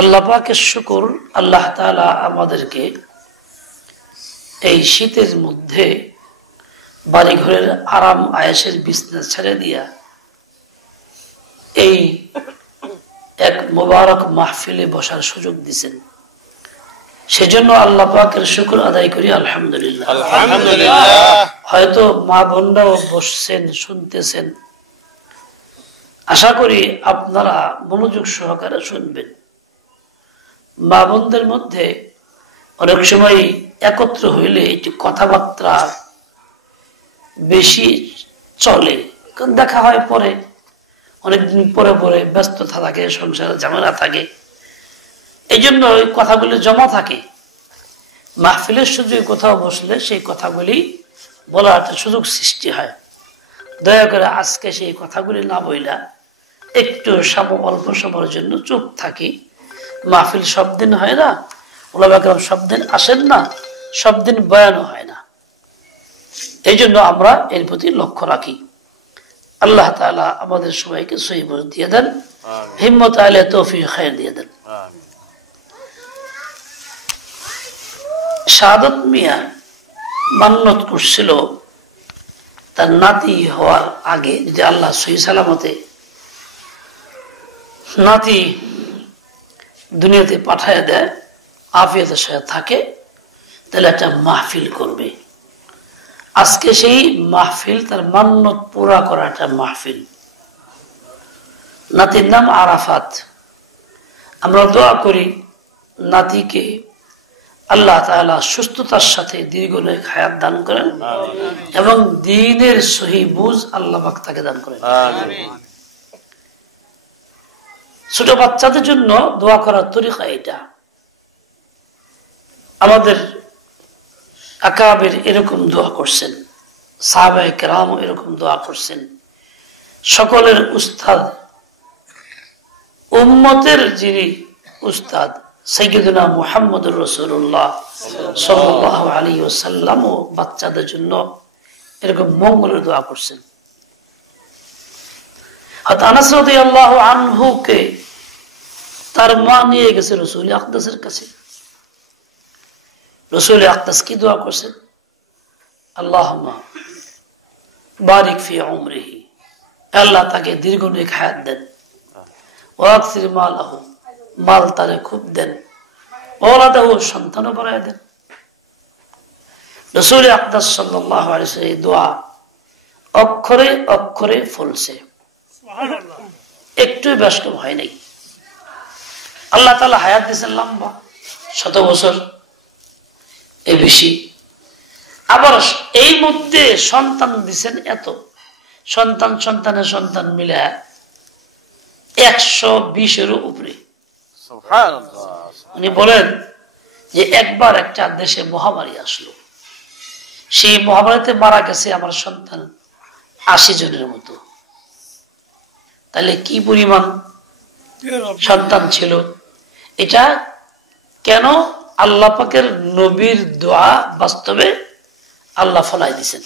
আল্লাহ পাকের শুকর, আল্লাহ তাআলা আমাদেরকে এই শীতের মধ্যে বাড়ি ঘরের আরাম আয়েশের বিছনা ছেড়ে দিয়া এই এক মোবারক মাহফিলে বসার সুযোগ দিয়েছেন। সেজন্য আল্লাহ পাকের শুকর আদায় করি আলহামদুলিল্লাহ। হয়তো মা বোনরাও বসছেন, শুনতেছেন, আশা করি আপনারা মনোযোগ সহকারে শুনবেন। মা বোনদের মধ্যে অনেক সময় একত্র হইলে একটু কথাবার্তা বেশি চলে, দেখা হয় পরে, অনেকদিন পরে পরে ব্যস্ততা থাকে, সংসারে ঝামেলা থাকে, এই জন্য ওই কথাগুলি জমা থাকে। মাহফিলের সুযোগে কোথাও বসলে সেই কথাগুলি বলার একটা সুযোগ সৃষ্টি হয়। দয়া করে আজকে সেই কথাগুলি না বইলা একটু অল্প সময়ের জন্য চুপ থাকি। মাহফিল সব দিন হয় না, ওলামা কেরাম সব দিন আসেন না, সব দিন বয়ানও হয় না, এই জন্য আমরা এর প্রতি লক্ষ্য রাখি। আল্লাহ তাআলা আমাদের সবাইকে সহি বুঝ দিয়ে দেন, হিম্মত আলে তৌফিক খায়ের দিয়ে দেন। শাহাদত মিয়া মান্নত করছিল তার নাতি হওয়ার আগে যদি আল্লাহ সহি সালামতে নাতি দুনিয়াতে পাঠায় দেয়, আফিয়তের সাথে থাকে, তাহলে একটা মাহফিল করবে। আজকে সেই মাহফিল, তার মান্নত পুরা করা একটা মাহফিল। নাতির নাম আরাফাত। আমরা দোয়া করি নাতিকে আল্লাহ তাআলা সুস্থতার সাথে দীর্ঘায়ু হায়াত দান করেন এবং দ্বীনের সহি বুঝ আল্লাহ পাক তাকে দান করেন। ছোট বাচ্চাদের জন্য দোয়া করার তরিকা এটা। আমাদের আকাবের এরকম দোয়া করছেন, সাহাবায়ে কেরাম এরকম দোয়া করছেন। সকলের উস্তাদ, উম্মতের যিনি উস্তাদ সাইয়্যিদুনা মুহাম্মদুর রাসূলুল্লাহ সাল্লাল্লাহু আলাইহি ওয়াসাল্লাম ও বাচ্চাদের জন্য এরকম মঙ্গলের দোয়া করছেন। হযরত আনাস রাদিয়াল্লাহু আনহু কে তার মা নিয়ে গেছে রাসূল আকদাসের কাছে। রাসূল আকদাস কি দোয়া করছেন? আল্লাহুম্মা বারিক ফি উমরিহি, আল্লাহ তাকে দীর্ঘায়ু হায়াত দেন, ওয়া আকসির মালাহু, মাল তারে খুব দেন, ওলাদাহু, সন্তানও বাড়ায় দেন। রাসূল আকদাস সাল্লাল্লাহু আলাইহি ওয়াসাল্লাম এই দোয়া অক্ষরে অক্ষরে ফলছে, একটু ব্যস্কম হয় নাই। আল্লাহ তাআলা হায়াত দিয়েছেন লম্বা, 100 বছর এই বেশি। আবার এই মধ্যে সন্তান দিচ্ছেন এত, সন্তানের সন্তান মিলে 120-এরও উপরে। উনি বলেন যে একবার একটা দেশে মহামারী আসলো, সেই মহামারীতে মারা গেছে আমার সন্তান 80 জনের মতো। তাহলে কি পরিমাণ সন্তান ছিল এটা? কেন? আল্লাহ পাকের নবীর দোয়া বাস্তবে আল্লাহ ফলাই দিছেন।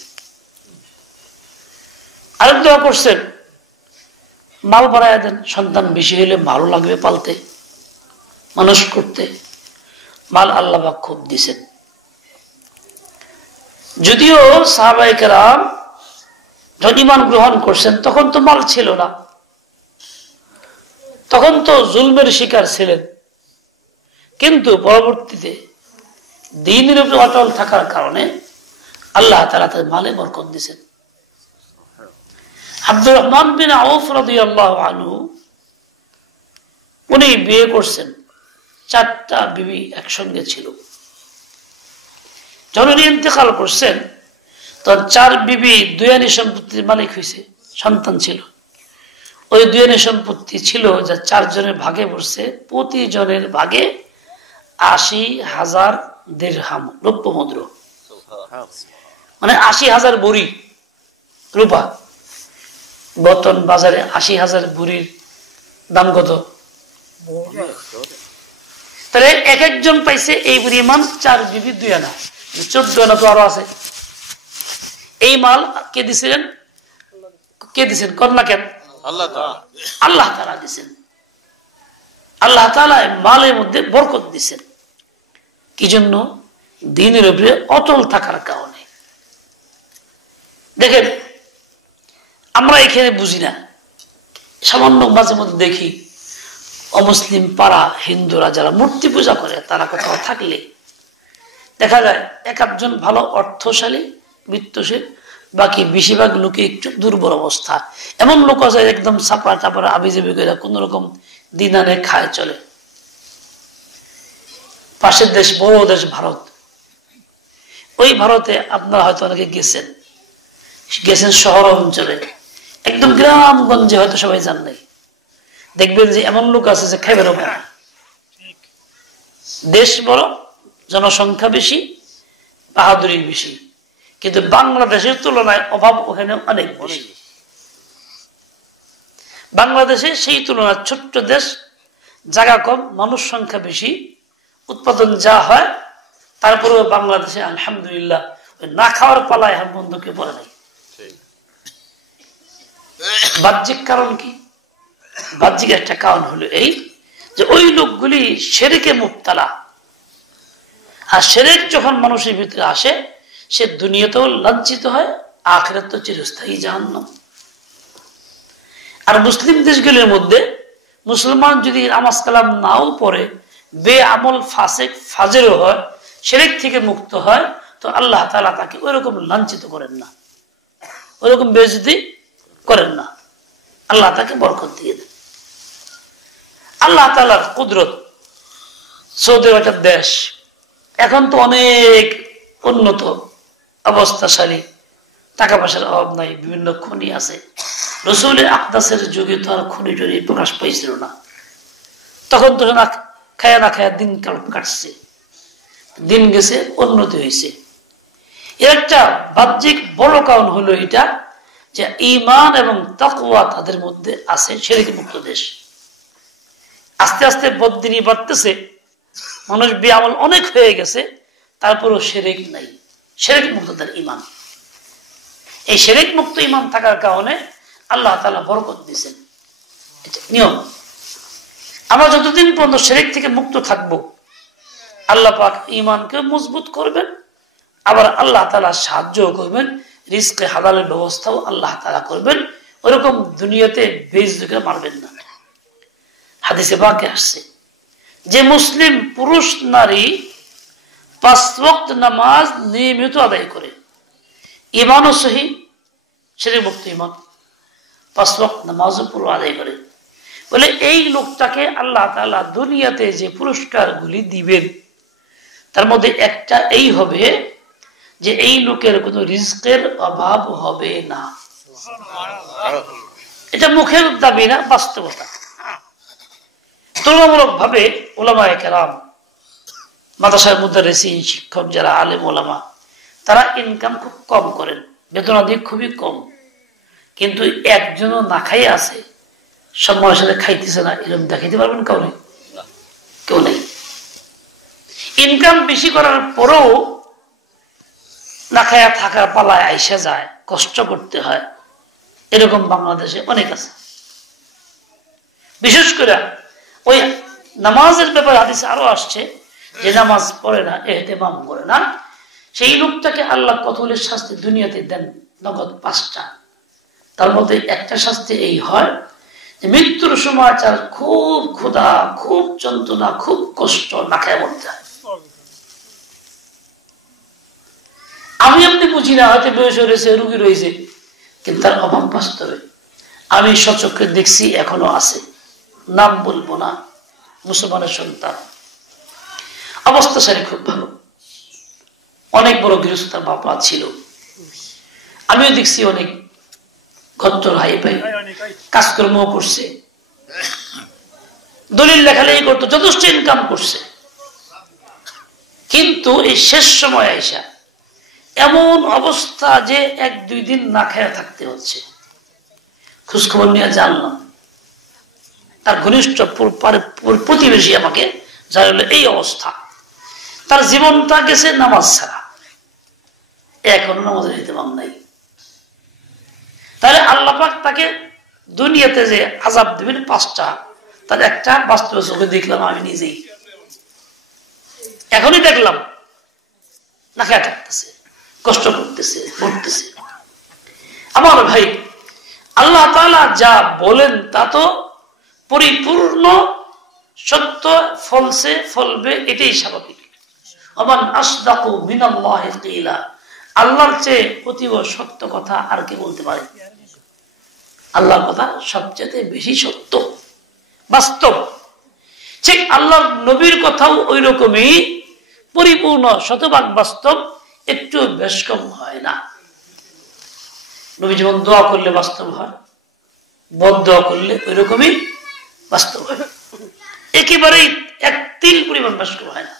আরেক দোয়া করছেন, মাল বাড়ায় দেন, সন্তান বেশি হইলে ভালো লাগবে পালতে, মানুষ করতে। মাল আল্লাহ পাক খুব দিছেন। যদিও সাহাবায়ে কেরাম যখন ঈমান গ্রহণ করছেন তখন তো মাল ছিল না, তখন তো জুলমের শিকার ছিলেন, কিন্তু পরবর্তীতে দ্বীনের উপর অটল থাকার কারণে আল্লাহ তাআলা তার মালে বরকত দিয়েছেন। আব্দুর রহমান বিন আউফ রাদিয়াল্লাহু আনহু উনি বিয়ে করছেন, 4টা বিবি একসঙ্গে ছিল। যখন উনি ইন্তেকাল করছেন তখন 4 বিবি দুয়ানি সম্পত্তির মালিক হয়েছে, সন্তান ছিল। ওই দুয়ানি সম্পত্তি ছিল যা 4 জনের ভাগে পড়ছে, প্রতি জনের ভাগে 80,000 দিরহাম রৌপ্য মুদ্রা, মানে 80,000 বড়ি রূপা। বর্তমান বাজারে 80,000 বড়ির দাম কত? তাহলে এক একজন পাইছে এই পরিমাণ 4 বিবি 2 আনা, 14 আনা তো আরো আছে। এই মাল কে দিছিলেন? কে দিছেন? কন্যা কেন? আল্লাহ তাআলা দিছেন। আল্লাহ তাআলা মালের মধ্যে বরকত দিচ্ছেন। কি জন্য? দ্বীনের উপরে অটল থাকার কারণে। দেখেন, আমরা এখানে বুঝি না, সামান্য মাঝে মধ্যে দেখি অমুসলিম পাড়া হিন্দুরা যারা মূর্তি পূজা করে, তারা কোথাও থাকলে দেখা যায় এক একজন ভালো অর্থশালী বিত্তশীল, বাকি বেশিরভাগ লোকে একটু দুর্বল অবস্থা। এমন লোক আছে একদম ছাপড়া চাপড়া আবিজাবি করে কোন রকম দিন আনে খায় চলে। পাশের দেশ, বড় দেশ ভারত, ওই ভারতে আপনারা হয়তো অনেকে গেছেন শহর অঞ্চলে, একদম গ্রামগঞ্জে হয়তো সবাই জান নাই। দেখবেন যে এমন লোক আছে যে খাইবেরও না। দেশ বড়, জনসংখ্যা বেশি, বাহাদুরি বেশি, কিন্তু বাংলাদেশের তুলনায় অভাব ওখানে অনেক বেশি। বাংলাদেশে সেই তুলনায় ছোট্ট দেশ, জায়গা কম, মানুষ সংখ্যা বেশি, উৎপাদন যা হয়, তারপরেও বাংলাদেশে আলহামদুলিল্লাহ না খাওয়ার পালায় এখন বন্ধ কেউ পড়ে নাই। বাহ্যিক কারণ কি? বাহ্যিক একটা কারণ হলো এই যে ওই লোকগুলি শিরকে মুবতালা, আর শিরক যখন মানুষের ভিতরে আসে, সে দুনিয়াতেও লাঞ্ছিত হয়, আখিরাতে চিরস্থায়ী জাহান্নাম। আর মুসলিম দেশগুলির মধ্যে মুসলমান যদি নামাজ কালাম নাও পড়ে, বেআমল ফাসিক ফাজেরও হয়, শিরক থেকে মুক্ত হয়, তো আল্লাহ তাআলা তাকে ওইরকম লাঞ্ছিত করেন না, ওইরকম বেইজ্জতি করেন না, আল্লাহ তাকে বরকত দিয়ে দেন। আল্লাহ তাআলার কুদরত। সৌদি একটা দেশ, এখন তো অনেক উন্নত অবস্থাশালী, টাকা পয়সার অভাব নাই, বিভিন্ন খনি আছে। রসুল আকদাসের যুগে তো আর খনি টনি প্রকাশ পাইছিল না, তখন তো না খায়া না খায়া দিন কাটছে, দিন গেছে, উন্নতি হয়েছে। এর একটা বাহ্যিক বড় কারণ হলো এটা যে ঈমান এবং তাকওয়া তাদের মধ্যে আছে, শিরক মুক্ত দেশ। আস্তে আস্তে বদদিনী বাড়তেছে, মানুষ বেআমল অনেক হয়ে গেছে, তারপরও শিরক নাই, শিরক মুক্ত তার ঈমান। এই শিরক মুক্ত ঈমান থাকার কারণে আল্লাহ তাআলা বরকত দিয়েছেন, এটা নিয়ম। আমরা যতদিন পর্যন্ত শিরক থেকে মুক্ত থাকবো, আল্লাহ পাক ঈমানকে মজবুত করবেন, আবার আল্লাহ তাআলা সাহায্য করবেন, রিজকে হালালের ব্যবস্থাও আল্লাহ তাআলা করবেন, ওরকম দুনিয়াতে বেইজ্জতি মারবেন না। হাদিসে পাকে আসছে যে মুসলিম পুরুষ নারী 5 ওয়াক্ত নামাজ নিয়মিত আদায় করে, ঈমানও সহি, শিরক মুক্ত ঈমান, 5 ওয়াক্ত নামাজও পুরো আদায় করে, বলে এই লোকটাকে আল্লাহ তাআলা দুনিয়াতে যে পুরস্কারগুলি দিবেন, তার মধ্যে একটা এই হবে যে এই লোকের কোনো রিজকের অভাব হবে না। এটা মুখের দাবি না, বাস্তবতা। তুলনামূলক ভাবে উলামায়ে কেরাম, মাদ্রাসার মুদাররিসিন, শিক্ষক যারা আলেম ওলামা, তারা ইনকাম খুব কম করেন, বেতনাদি খুবই কম, কিন্তু একজনও না খাই আছে, সম্মানের সাথে খাইতেছে না, এরকম দেখাইতে পারবেন কেউ নেই? কেউ নেই। ইনকাম বেশি করার পরেও না খায়া থাকার পালায় আইসা যায়, কষ্ট করতে হয়, এরকম বাংলাদেশে অনেক আছে। বিশেষ করে ওই নামাজের ব্যাপারে হাদিসে আরো আসছে যে নামাজ পড়ে না, ইহতিমাম করে না, সেই লোকটাকে আল্লাহ কতলের শাস্তি দুনিয়াতে দেন নগদ 5টা। তার মধ্যে একটা শাস্তি এই হয় যে মৃত্যুর সময় তার খুব ক্ষুধা, খুব যন্ত্রণা, খুব কষ্ট, না খায় মরতে হয়। আমি আপনি বুঝি না, হয়তো বয়স রয়েছে, রুগী রয়েছে, কিন্তু তার অভাব বাস্তবে আমি সচক্ষে দেখছি, এখনো আছে। নাম বলবো না, মুসলমানের সন্তান, অবস্থাশালী, খুব ভালো, অনেক বড় গৃহস্থ তার বাবা ছিল। আমিও দেখছি অনেক ঘর হাই পাই, কাজকর্ম করছে, দলিল লেখালেখি করতো, যথেষ্ট ইনকাম করছে, কিন্তু এই শেষ সময় আইসা এমন অবস্থা যে 1-2 দিন না খেয়ে থাকতে হচ্ছে। খোঁজখবর নিয়ে জানলাম, তার ঘনিষ্ঠ প্রতিবেশী আমাকে জানালো এই অবস্থা, তার জীবনটা গেছে নামাজ ছাড়া, এখনো নামাজের ইহতিমাম নাই। তাহলে আল্লাহ পাক তাকে দুনিয়াতে যে আযাব দিবেন 5টা, তার একটা বাস্তব চোখে দেখলাম আমি নিজেই, এখনই দেখলাম নাকে কাটতেছে, কষ্ট করতেছে, পড়তেছে। আমার ভাই, আল্লাহ তাআলা যা বলেন তা তো পরিপূর্ণ সত্য, ফলছে ফলবে, এটাই স্বাভাবিক। ওমান আসদাকু মিনাল্লাহি কিলা, আল্লাহর চেয়ে অতীব সত্য কথা আর কে বলতে পারে? আল্লাহর কথা সবচেয়ে বেশি সত্য, বাস্তব। ঠিক আল্লাহর নবীর কথাও ওই রকমই পরিপূর্ণ শতভাগ বাস্তব, একটু বেশ কম হয় না। নবী যেমন দোয়া করলে বাস্তব হয়, বদ দোয়া করলে ওই রকমই বাস্তব হয়, একেবারেই এক তিল পরিমাণ বেশ কম হয় না।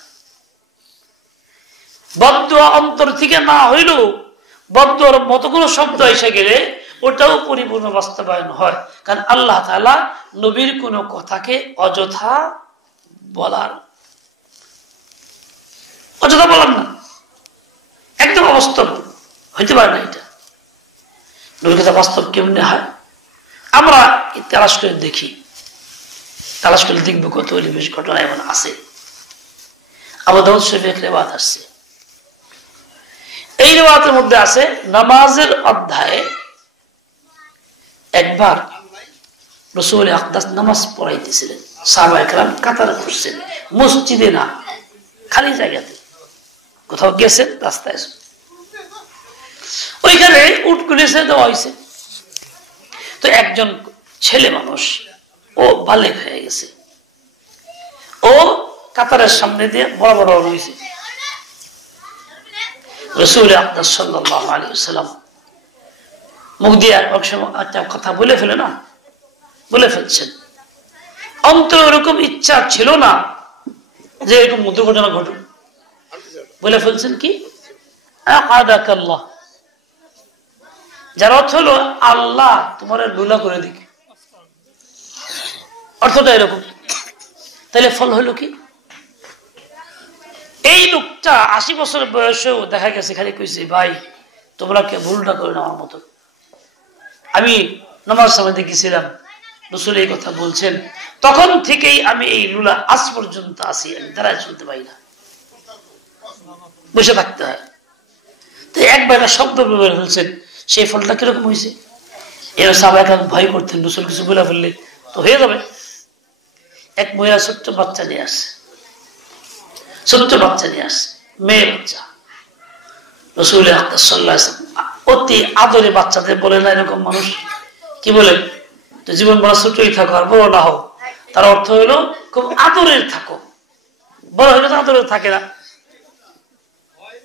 বদ দোয়া অন্তর থেকে না হইলেও বদ দোয়ার মতো কোনো শব্দ এসে গেলে ওটাও পরিপূর্ণ বাস্তবায়ন হয়। কারণ আল্লাহ তাআলা নবীর কোন কথাকে অযথা বলার না, একদম অবাস্তব হইতে পারে না। এটা নবীর কথা বাস্তব কেমনে হয় আমরা তালাশ করে দেখি, তালাশ করে দেখবো কত বেশ ঘটনা এমন আছে। আবু দাউদ শরীফে এক রিওয়ায়াত আসছে, এই রিওয়ায়াতের মধ্যে আছে নামাজের অধ্যায়ে একবার রাসূল আকদাস নামাজ পড়াইতেছিলেন, সাহাবায়ে কেরাম কাতারে বসছেন, মসজিদে না, খালি জায়গাতে, কোথাও গেছেন রাস্তায়, ওইখানে উট গুলিছে দেওয়া হয়েছে। তো একজন ছেলে মানুষ, ও বালেগ হয়ে গেছে, ও কাতারের সামনে দিয়ে বড় বড় রয়েছে। রাসূল আকদাস সাল্লাল্লাহু আলাইহি ওয়াসাল্লাম মুখ দিয়ে একটা কথা বলে ফেলে না, বলে ফেলছেন। অন্তর এরকম ইচ্ছা ছিল না যে এরকম দুর্ঘটনা ঘটুক, বলে ফেলছেন কি আকাদাকাল্লাহ, যার অর্থ হলো আল্লাহ তোমার লুলা করে দিক, অর্থটা এরকম। তাহলে ফল হলো কি? এই লোকটা 80 বছর বয়সেও দেখা গেছে খালি কইছে, ভাই তোমরা কে ভুলটা করে নেওয়ার মতো, আমি নামাজ সামনে গেছিলাম, রাসূল এই কথা বলছেন, তখন থেকেই আমি এই লুলা আজ পর্যন্ত আছি, আমি দাঁড়ায় চলতে পারি না, বসে থাকতে হয়। তো একবার একটা শব্দ ব্যবহার হয়েছেন, সেই ফলটা কিরকম হয়েছে? এরা সাহাবায়ে ভয় করতেন, রাসূল কিছু বলে ফেললে তো হয়ে যাবে। এক মহিলা ছোট্ট বাচ্চা নিয়ে আসে, ছোট্ট বাচ্চা নিয়ে আসে, মেয়ে বাচ্চা। রাসূল আকদাস সাল্লাল্লাহু আলাইহি ওয়াসাল্লাম অতি আদরে বাচ্চাদের বলে না, এরকম মানুষ কি বলে, তো জীবন বড় ছোটই থাকো আর বড় না হোক, তার অর্থ হলো খুব আদরের থাকো। বড় হলে তো আদরের থাকে না,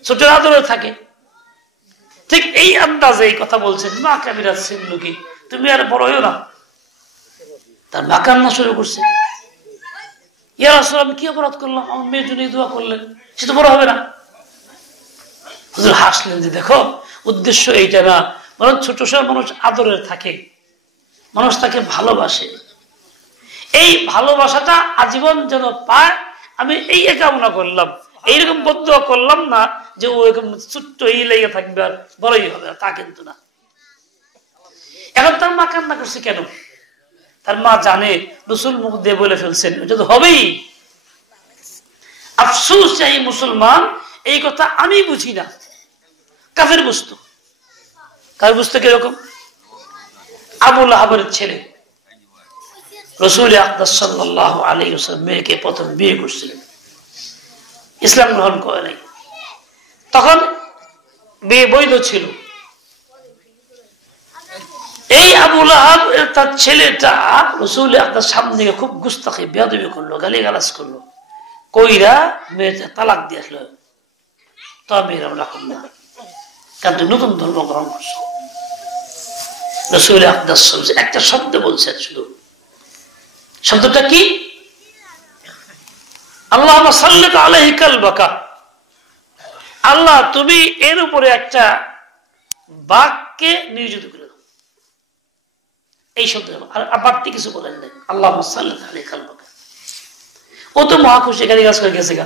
ছোট আদরের থাকে। ঠিক এই আন্দাজে এই কথা বলছেন, মা কাবিরা সিন্নুকি, তুমি আর বড় হইও না। তার মা কান্না শুরু করছে, ইয়া রাসূলুল্লাহ আমি কি অপরাধ করলাম, আমার মেয়ের জন্য দোয়া করলেন, সে তো বড় হবে না। হুজুর হাসলেন যে দেখো উদ্দেশ্য এইটা না, বরং ছোট সময় মানুষ আদরের থাকে, মানুষ তাকে ভালোবাসে, এই ভালোবাসাটা আজীবন যেন পায়, আমি এই কামনা করলাম। এইরকম বদদোয়া করলাম না যে ও এরকম ছোট্ট এই লেগে থাকবে আর বড়ই হবে, তা কিন্তু না। এখন তার মা কান্না করছে কেন? তার মা জানে রাসূল মুখ দিয়ে বলে ফেলছেন, এটা তো হবেই। আফসোস চাই মুসলমান এই কথা আমি বুঝি না, কাফের বুঝতো। কাফের বুঝতো কিরকম? আবু লাহাবের ছেলে রাসূল আকদাস সাল্লাল্লাহু আলাইহি ওয়াসাল্লাম মেয়েকে প্রথম বিয়ে করছিলেন, ইসলাম গ্রহণ করে নাই, তখন বিয়ে বৈধ ছিল। এই আবু লাহাব তার ছেলেটা রাসূল আকদাস সামনে থেকে খুব গুস্তাখি বেয়াদবি করলো, গালিগালাজ করলো, কইরা মেয়েটা তালাক দিয়ে আসলো। তা মেয়েরা রাখুন না, কারণ তুই নতুন ধর্ম গ্রহণ করছো। রাসূল আকদাস একটা শব্দ বলছেন, শুধু শব্দটা কি? আল্লাহুম্মা সাল্লিত আলাইহি কালবাকা, আল্লাহ তুমি এর উপরে একটা বাঘকে নিয়োজিত করে দাও। এই শব্দ, আর বাড়তি কিছু বলেন নাই। আল্লাহুম্মা সাল্লিত আলাইহি কালবাকা। ও তো মহা খুশি, গাড়ি গাছ করে গেছে গা,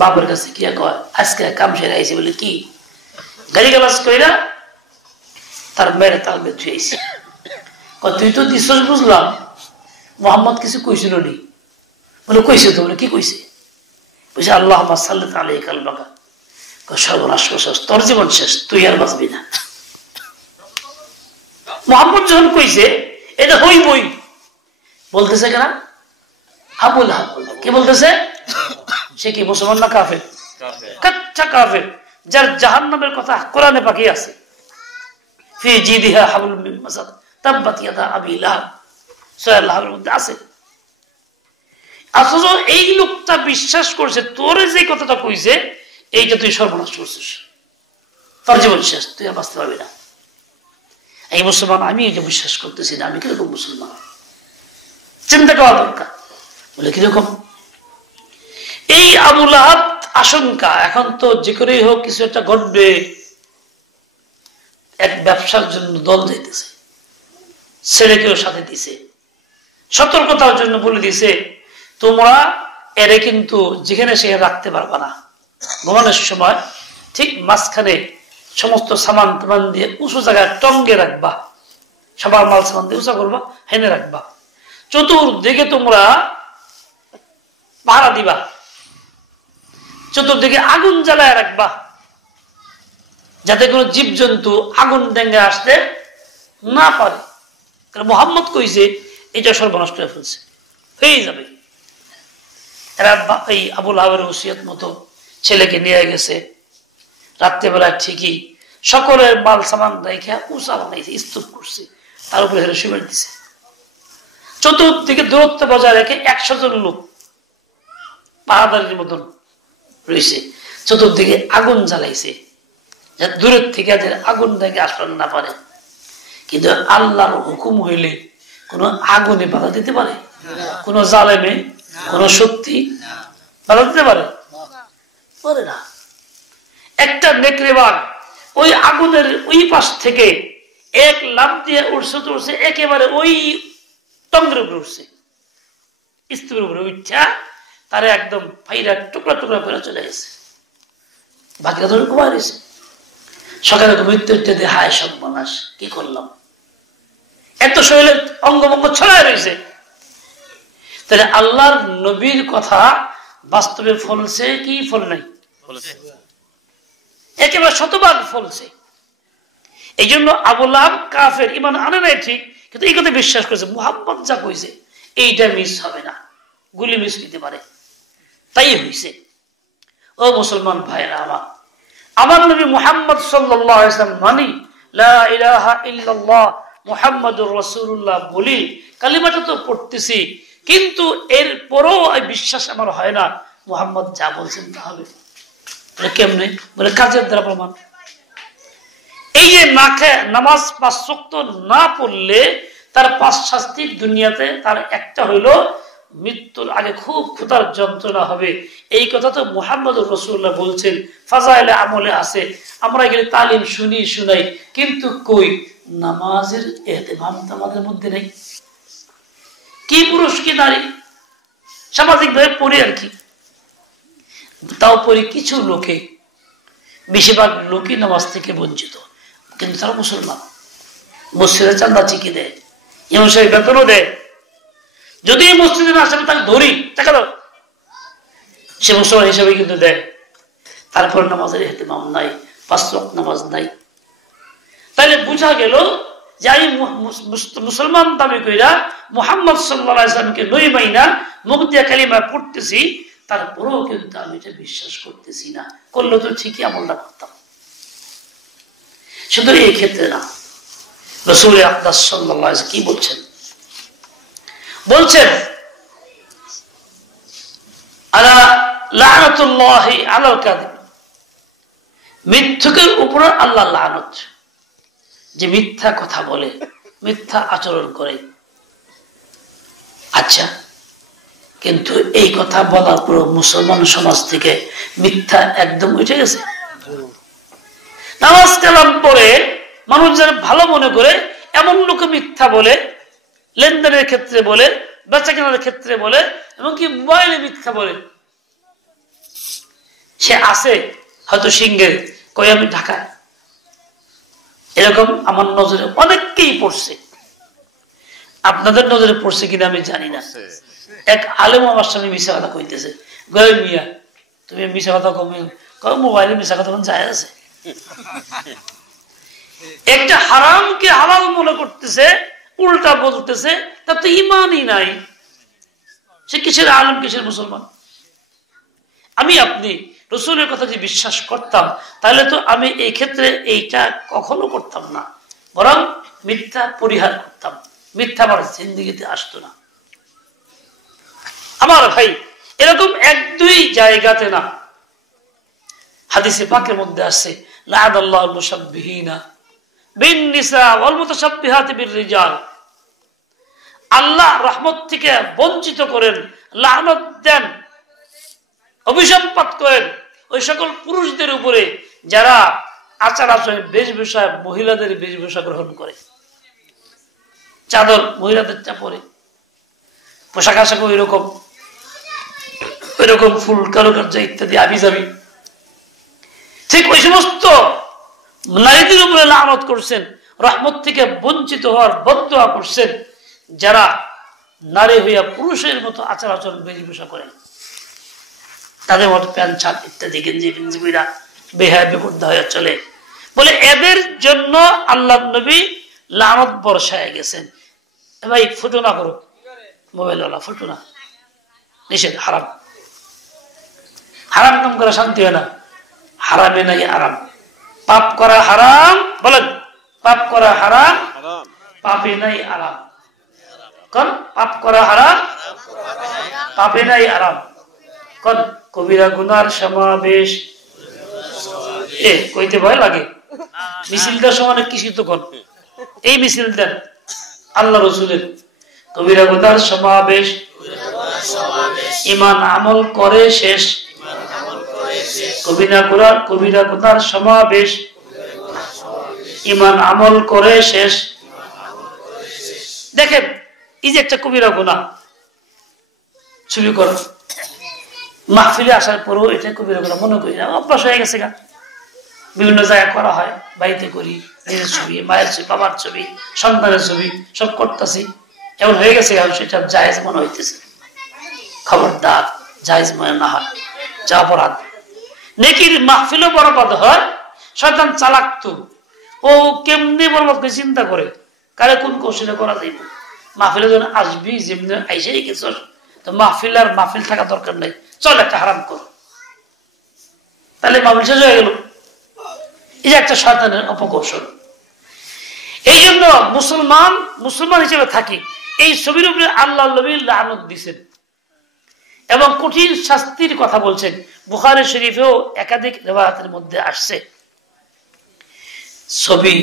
বাবার কাছে কি কয় আজকে কাম সেরে আইছে বলে কি গাড়ি গাছ কইরা তার মেয়ের তাল বেঁধে আইছে। তুই তো দিছস বুঝলাম, মোহাম্মদ কিছু কইছিল নি? বলে কইছে তো। বলে কি কইছে? বলছে আল্লাহুম্মা সাল্লি আলাইহি কালবাকা। সর্বনাশ করছস, তোর জীবন শেষ, তুই আর বাঁচবি না। মোহাম্মদ যখন কইছে এটা হইবই, বলতেছে কেনা আবুল আহাব। কি বলতেছে? সে কি মুসলমান না কাফের? কাচ্চা কাফের, যার জাহান্নামের কথা কোরআনে পাকি আছে। ফি জিদিহা হাবলুম মিন মাসাদ তাব্বাত ইয়াদা আবি লাহাব, সূরা লাহাবের মধ্যে আছে। অথচ এই লোকটা বিশ্বাস করছে তোরে যে কথাটা কইছে এইটা তুই সর্বনাশ করছিস, তোর জীবন শেষ, তুই আর বাঁচতে পারবি না। এই মুসলমান আমি এটা বিশ্বাস করতেছি না, আমি কিরকম মুসলমান? চিন্তা করা দরকার। বলে কিরকম? এই আবু লাহাব আশঙ্কা, এখন তো যে করেই হোক কিছু একটা ঘটবে। এক ব্যবসার জন্য দল যাইতেছে, ছেলেকেও সাথে দিছে, সতর্কতার জন্য বলে দিছে তোমরা এরে কিন্তু যেখানে সে রাখতে পারবা না, ঘুমানোর সময় ঠিক মাঝখানে সমস্ত সামান টামান দিয়ে উঁচু জায়গায় টঙ্গে রাখবা, সবার মাল সামান দিয়ে উঁচা করবা, হেনে রাখবা। চতুর্দিকে তোমরা পাহারা দিবা, চতুর্দিকে আগুন জ্বালায় রাখবা, যাতে কোনো জীবজন্তু আগুন ডেঙ্গে আসতে না পারে। কারণ মুহাম্মদ কইছে এটা সর্বনাশ করে ফেলছে, হয়ে যাবে। এরা এই আবু লাহাবের ওসিয়ত মতো ছেলেকে নিয়ে গেছে, রাত্রেবেলা ঠিকই সকলের মাল সামান রেখে উঁচা বানাইছে, স্তূপ করছে, তার উপরে হেরে শুয়ে দিছে। চতুর্দিকে দূরত্ব বজায় রেখে 100 জন লোক পাহাড়ের মতন রয়েছে, চতুর্দিকে আগুন জ্বালাইছে, দূরের থেকে আগুন দেখে আসতে না পারে। কিন্তু আল্লাহর হুকুম হইলে কোন আগুনে বাধা দিতে পারে? কোন জালেমে, কোন শক্তি বাধা দিতে পারে? পারে না। একটা নেকড়ে বাঘ ওই আগুনের ওই পাশ থেকে এক লাফ দিয়ে উঠছে, একেবারে ওই টঙ্গের উপরে উঠছে, স্তূপের উপরে উঠা তারে একদম ফাইরা টুকরা টুকরা করে চলে গেছে। বাকিরা ধরে ঘুমায় রয়েছে। সকালে মৃত্যু দিয়ে হায় সর্বনাশ, কি করলাম? এত শরীরের অঙ্গভঙ্গ ছড়ায় রয়েছে। তাহলে আল্লাহর নবীর কথা বাস্তবে ফলছে কি ফল নাই? একেবারে শতভাগ ফলছে। এই জন্য আবু লাহাব কাফের, ইমান আনে নাই ঠিক, কিন্তু এই কথা বিশ্বাস করেছে মুহাম্মদ যা কইছে এইটা মিস হবে না, গুলি মিস নিতে পারে, তাই হয়েছে। ও মুসলমান ভাইরা আমার, আমার নবী মুহাম্মদ সাল্লাল্লাহু আলাইহি ওয়াসাল্লাম মানি, লা ইলাহা ইল্লাল্লাহ মুহাম্মাদুর রাসূলুল্লাহ বলি, কালিমাটা তো পড়তেছি, কিন্তু এরপরও বিশ্বাস আমার হয় না মুহাম্মদ যা বলছেন তা হবে। কেমনে? বলে কাজের দ্বারা প্রমাণ। এই যে নামাজ 5 ওয়াক্ত না পড়লে তার 5 শাস্তি দুনিয়াতে, তার একটা হইল মৃত্যুর আগে খুব ক্ষুধার যন্ত্রণা হবে। এই কথা তো মুহাম্মদুর রাসূলুল্লাহ বলছেন, ফাজাইলে আমলে আছে। আমরা এখানে তালিম শুনাই, কিন্তু কই নামাজের ইহতিমাম তো আমাদের মধ্যে নেই। কি পুরুষ কি নারী সামাজিক ভাবে পড়ি আর কি, তাও পরে কিছু লোকে, বেশিরভাগ লোকই নামাজ থেকে বঞ্চিত, কিন্তু তারা মুসলমান। মসজিদে চান্দা চিকি দেয়, ইমাম সাহেব বেতনও দেয়, যদি মসজিদে না আসে তাকে ধরি, টাকা দাও, সে মুসলমান হিসেবে কিন্তু দেয়। তারপর নামাজের ইহতিমাম নাই, 5 ওয়াক্ত নামাজ নাই। তাইলে বুঝা গেল যে আমি মুসলমান দাবি কইরা মুহাম্মদ সাল্লাল্লাহু আলাইহি ওয়াসাল্লামকে নই মাইনা মুখ দিয়ে কালিমা পড়তেছি, তারপরেও কিন্তু আমি এটা বিশ্বাস করতেছি না। করলে তো ঠিকই আমলটা করতাম। শুধু এই ক্ষেত্রে না, রাসূল আকরাম সাল্লাল্লাহু আলাইহি ওয়াসাল্লাম কি বলছেন? বলছেন আলা লানাতুল্লাহি আলাল কাযিব, মিথ্যুকের উপর আল্লাহর লানত। যে মিথ্যা কথা বলে, মিথ্যা আচরণ করে। আচ্ছা, কিন্তু এই কথা বলার পর মুসলমান সমাজ থেকে মিথ্যা একদম উঠে গেছে। নামাজ কালাম পড়ে মানুষ যারা ভালো মনে করে এমন লোকে মিথ্যা বলে, লেনদেনের ক্ষেত্রে বলে, বেচা কেনার ক্ষেত্রে বলে, এমনকি মোবাইলে মিথ্যা বলে। সে আছে হয়তো সিংহের, কই আমি ঢাকায়, এরকম আমার নজরে অনেককেই পড়ছে। আপনাদের নজরে পড়ছে কিনা আমি জানি না। এক আলেম আমার সামনে মিশা কথা কইতেছে, গয় মিয়া তুমি মিশা কথা কমে মোবাইলে মিশা কথা যায় আছে। একটা হারামকে হালাল মনে করতেছে, উল্টা বলতেছে, তার তো ইমানই নাই। সে কিসের আলেম, কিসের মুসলমান? আমি আপনি রসুলের কথা যে বিশ্বাস করতাম, তাহলে তো আমি এই ক্ষেত্রে এইটা কখনো করতাম না, বরং মিথ্যা পরিহার করতাম। মিথ্যা আমার জিন্দিগিতে আসতো না। আমার ভাই এরকম এক দুই জায়গাতে না, হাদিসে পাকের মধ্যে আসছে লাআনাল্লাহুল মুশাব্বিহিনা বিন নিসা ওয়াল মুতাশাব্বিহাতি বির রিজাল। আল্লাহ রহমত থেকে বঞ্চিত করেন, লানত দেন, অভিসম্পাত করেন ওই সকল পুরুষদের উপরে যারা আচার আচরণ বেশভূষা মহিলাদের বেশভূষা গ্রহণ করে। চাদর মহিলাদের চাপরে, পোশাক আশাক ওই রকম ফুল কারুকার্য ইত্যাদি আবিজাবি। ঠিক ওই সমস্ত নারীদের উপরে লানত করছেন, রহমত থেকে বঞ্চিত হওয়ার বদদোয়া করছেন যারা নারী হইয়া পুরুষের মতো আচার আচরণ বেশভূষা করেন, তাদের মতো প্যান্ট শার্ট ইত্যাদি গেঞ্জি ফেঞ্জি বইরা বেহায়া বেপরদা হয়ে চলে। বলে এদের জন্য আল্লাহ নবী লানত বর্ষায় গেছেন। ভাই ফটো না করো, মোবাইল ওয়ালা ফটো না, নিষেধ, হারাম। হারাম কাম করা শান্তি হয় না, হারামে নাই আরাম। পাপ করা হারাম, বলেন পাপ করা হারাম, পাপে নাই আরাম। কোন পাপ করা হারাম, পাপে নাই আরাম। কোন কবিরা গুনার সমাবেশ, কইতে ভয় লাগে। মিছিলটার সমানে কিছু তো কোন এই মিছিল দেন আল্লাহ রসুলের, কবিরা গুনার সমাবেশ, ইমান আমল করে শেষ। কবিরা গুনার সমাবেশ, ইমান আমল করে শেষ। দেখেন এই যে একটা কবিরা গুনাহ, ছবি করা মাহফিলে আসার পরেও এটা কবিরা গুনাহ মনে করি না, অভ্যাস হয়ে গেছে গা। বিভিন্ন জায়গায় করা হয়, বাড়িতে করি, নিজের ছবি, মায়ের ছবি, বাবার ছবি, সন্তানের ছবি সব করতেছি, এমন হয়ে গেছে সেটা জায়েজ মনে হইতেছে। খবরদার, জায়েজ মনে না হয়, যা অপরাধ। নেকির মাহফিলও বরবাদ হয়। শয়তান চালাক তো, ও কেমনি বরবাদ করে চিন্তা করে, কারে কোন কৌশলে করা যাইব। মাহফিলে যখন আসবি, যেমনি আইসেই গেছ, তো মাহফিল আর মাহফিল থাকা দরকার নেই, চল একটা হারাম কর, তাহলে মাহফিল শেষ হয়ে গেল। এই যে একটা শয়তানের অপকৌশল। এই জন্য মুসলমান হিসেবে থাকি, এই ছবির উপরে আল্লাহ নবী লানত দিছেন এবং কঠিন শাস্তির কথা বলছেন। বুখারী শরীফেও একাধিক রিওয়ায়াতের মধ্যে আসছে, ছবি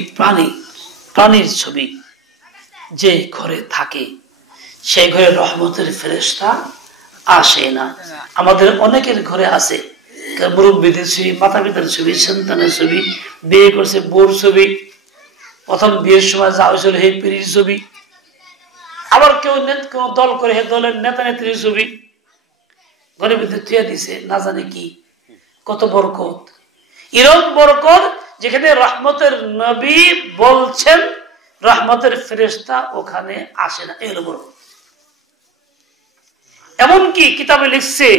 প্রাণীর ছবি যে ঘরে থাকে সেই ঘরে রহমতের ফেরেশতা আসে না। আমাদের অনেকের ঘরে আছে মুরব্বীদের ছবি, মাতা পিতার ছবি, সন্তানের ছবি, বিয়ে করছে বোর ছবি, প্রথম বিয়ের সময় যা হয়েছিল হে পীরির ছবি, আবার কেউ দল করে হে দলের নেতা নেত্রীর ছবি ঘরের ভিতরে থুয়ে দিছে, না জানে কি কত বরকত। এরকম বরকত যেখানে রহমতের নবী বলছেন রহমতের ফেরেশতা ওখানে আসে না, এগুলো বরকত। এমনকি কিতাবে লিখছে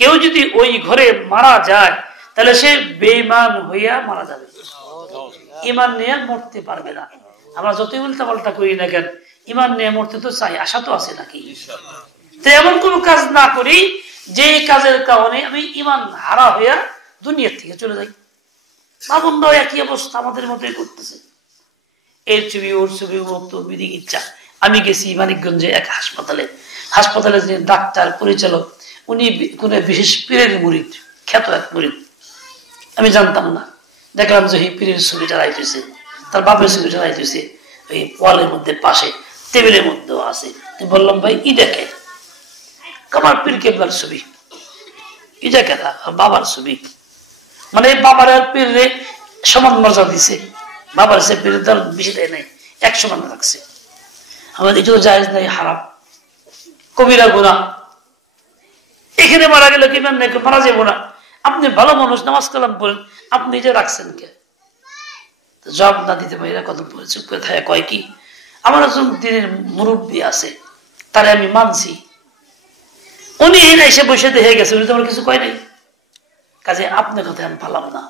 কেউ যদি ওই ঘরে মারা যায় তাহলে সে বেঈমান হইয়া মারা যাবে, ইমান নিয়ে মরতে পারবে না। আমরা যতই উল্টা পাল্টা করি না কেন, ইমান নিয়ে মরতে তো চাই, আশা তো আছে নাকি? তো এমন কোন কাজ না করি যে কাজের কারণে আমি ইমান হারা হইয়া দুনিয়ার থেকে চলে যাই। বাবুন্দ একই অবস্থা আমাদের মতোই করতেছে, এর ছবি ওর ছবি, বিধিক ইচ্ছা। আমি গেছি মানিকগঞ্জে এক হাসপাতালে যে ডাক্তার পরিচালক, উনি কোন বিশেষ পীরের মুরিদ, খ্যাত এক মুরিদ, আমি জানতাম না। দেখলাম যে এই পীরের ছবিটা রাইতেছে, তার বাপের ছবিটা রাইতেছে ওই ওয়ালের মধ্যে, পাশে টেবিলের মধ্যেও আছে। বললাম ভাই ই দেখে আমার পীর কেবলার ছবি, ই দেখে বাবার ছবি, মানে বাবার আর পীরে সমান মর্যাদা দিছে, বাবার সে পীরের দল বেশি দেয় নাই, এক সমান রাখছে। আমাদের এটা তো জায়েজ নাই, হারাম, কবিরা গুনাহ। এখানে মারা গেলে কি মারা যাবো না? আপনি ভালো মানুষ, নামাজ কালাম পড়েন, আপনি যে রাখছেন কে? জবাব না দিতে পারি, কত চুপ করে থাকে, কয় কি আমার একজন দিনের মুরব্বী আছে, তারে আমি মানছি, উনি এসে বসে দেখে গেছে, উনি তো আমার কিছু কয় নাই, কাজে আপনার কথা আমি পালাম না।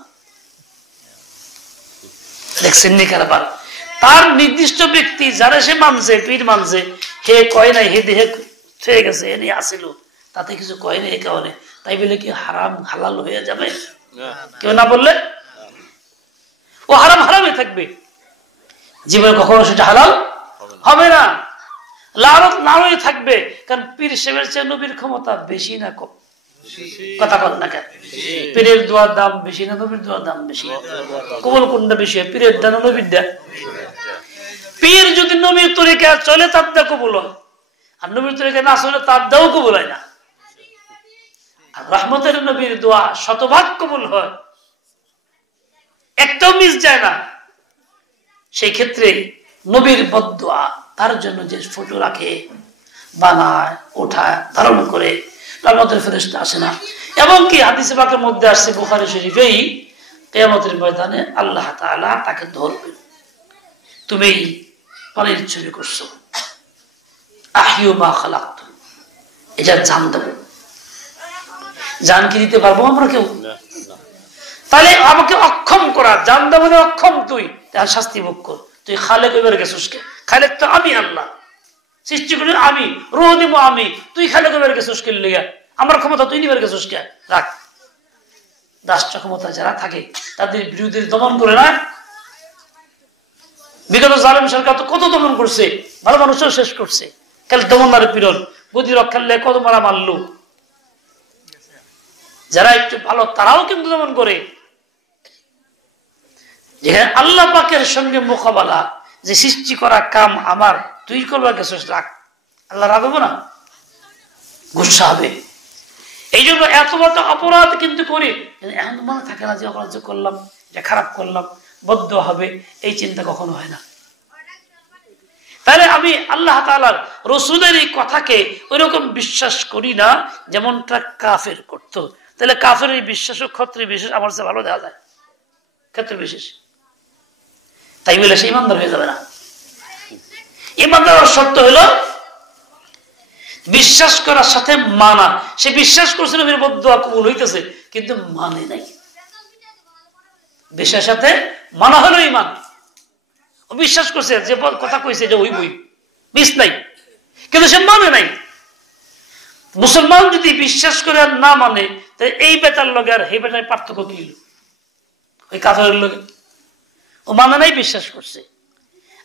দেখছেন নি কারবার, তার নির্দিষ্ট ব্যক্তি যারা সে মানছে, পীর মানছে, হে কয় নাই, হে দেহে হয়ে গেছে, এ নিয়ে আসিল, তাতে কিছু কয় নাই, এ কারণে তাই বলে কি হারাম হালাল হয়ে যাবে? কেউ না বললে ও হারাম হারামই থাকবে, জীবনে কখনো সেটা হালাল হবে না, লালত নামই থাকবে। কারণ পীর সাহেবের চেয়ে নবীর ক্ষমতা বেশি না কম? কথা বল না কেন? পীরের দোয়ার দাম বেশি না নবীর দোয়ার দাম বেশি? কবল কোনটা বেশি, পীরের দান নবীর দান? পীর যদি নবীর তরিকা চলে তার দা কবুল হয়, আর নবীর তরিকা না চলে তার দাও কবুল হয় না। আর রহমতের নবীর দোয়া শতভাগ কবুল হয়, একটাও মিস যায় না। সেই ক্ষেত্রে নবীর বদদোয়া তার জন্য যে ফটো রাখে, বানায়, ওঠায়, ধারণ করে, রহমতের ফেরেশতা আসে না। এবং কি হাদিসে পাকের মধ্যে আসছে বুখারী শরীফেই, কিয়ামতের ময়দানে আল্লাহ তাআলা তাকে ধরবেন, তুমি পানির চুরি করছো, আহিউ মা খালাকতু, এটা জান দেবো। জান কি দিতে পারবো আমরা কেউ? তাহলে আমাকে অক্ষম করা, জান দেবো না, অক্ষম তুই, তার শাস্তি ভোগ কর। তুই খালেক এবার গেছিস কে? খালেক তো আমি আল্লাহ, সৃষ্টি করি আমি, রুহ দিব আমি, তুই খালেক এবার গেছিস কে লিগা? আমার ক্ষমতা তুই নিবার গেছিস কে? রাখ। রাষ্ট্র ক্ষমতা যারা থাকে তাদের বিরোধী দমন করে না? বিগত জালেম সরকার তো কত দমন করছে, ভালো মানুষও শেষ করছে, কাল দমন আর পীড়ন, গদি রক্ষার লেগে কত মারা মারলো। যারা একটু ভালো তারাও কিন্তু দমন করে। যেখানে আল্লাহ পাকের সঙ্গে মোকাবেলা, যে সৃষ্টি করা কাম আমার, তুই করবার গেছিস, রাখ, আল্লাহ রাখবো না? গুসা হবে। এই জন্য এত বড় অপরাধ কিন্তু করি, এখন মনে থাকে না যে অপরাধ করলাম, যে খারাপ করলাম, বদ্ধ হবে, এই চিন্তা কখনো হয় না। তাহলে আমি আল্লাহ তাআলার রাসূলের এই কথাকে ওইরকম বিশ্বাস করি না যেমনটা কাফের করত। তাহলে কাফের এই বিশ্বাস ও ক্ষত্রিয় বিশেষ আমার চেয়ে ভালো দেখা যায়, ক্ষত্রিয় বিশেষ। তাই বলে সে ইমানদার হয়ে যাবে না। ইমানদার শর্ত হলো বিশ্বাস করার সাথে মানা। সে বিশ্বাস করছে নবীর বদদোয়া কবুল হইতেছে, কিন্তু মানে নাই। বিশ্বাসের সাথে মানা হলো ইমান। ও বিশ্বাস করছে, যে কথা কইছে যে ওই বই মিস নাই, কিন্তু সে মানে নাই। মুসলমান যদি বিশ্বাস করে আর না মানে, তাহলে এই বেটার লগে আর এই বেটার পার্থক্য কি হলো? ওই কাফেরের লগে ও মানে নাই, বিশ্বাস করছে।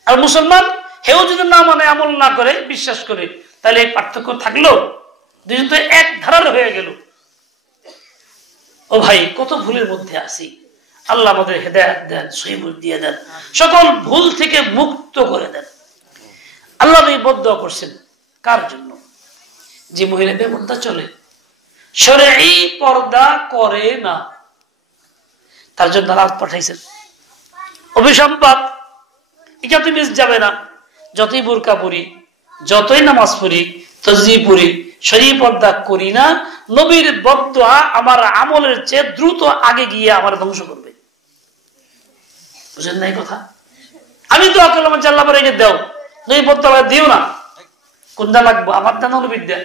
আর মুসলমান হেও যদি না মানে, আমল না করে, বিশ্বাস করে, তাহলে এই পার্থক্য থাকলো? দুজন তো এক ধারার হয়ে গেল। ও ভাই, কত ভুলের মধ্যে আছি। আল্লাহ আমাদের হেদায়েত দেন, সহিহ বুঝ দিয়ে দেন, সকল ভুল থেকে মুক্ত করে দেন। আল্লাহ এই বদদোয়া করছেন কার জন্য? যে মহিলা বেপরদা চলে, শরঈ পর্দা করে না, তার জন্য আল্লাহ পাঠাইছেন অভিসম্পাদ। এটা তুমি যাবে না, যতই বোরকা পরি, যতই নামাজ পড়ি, তাসবিহ পড়ি, শরঈ পর্দা করি না, নবীর বদদোয়া আমার আমলের চেয়ে দ্রুত আগে গিয়ে আমার ধ্বংস করবে। বুঝেন না এই কথা? আমি দোয়া করলাম যে আল্লাহ পরে দাও, নবী বদদোয়া দিও না, কোনটা লাগবো? আমার দান নবীর দেন,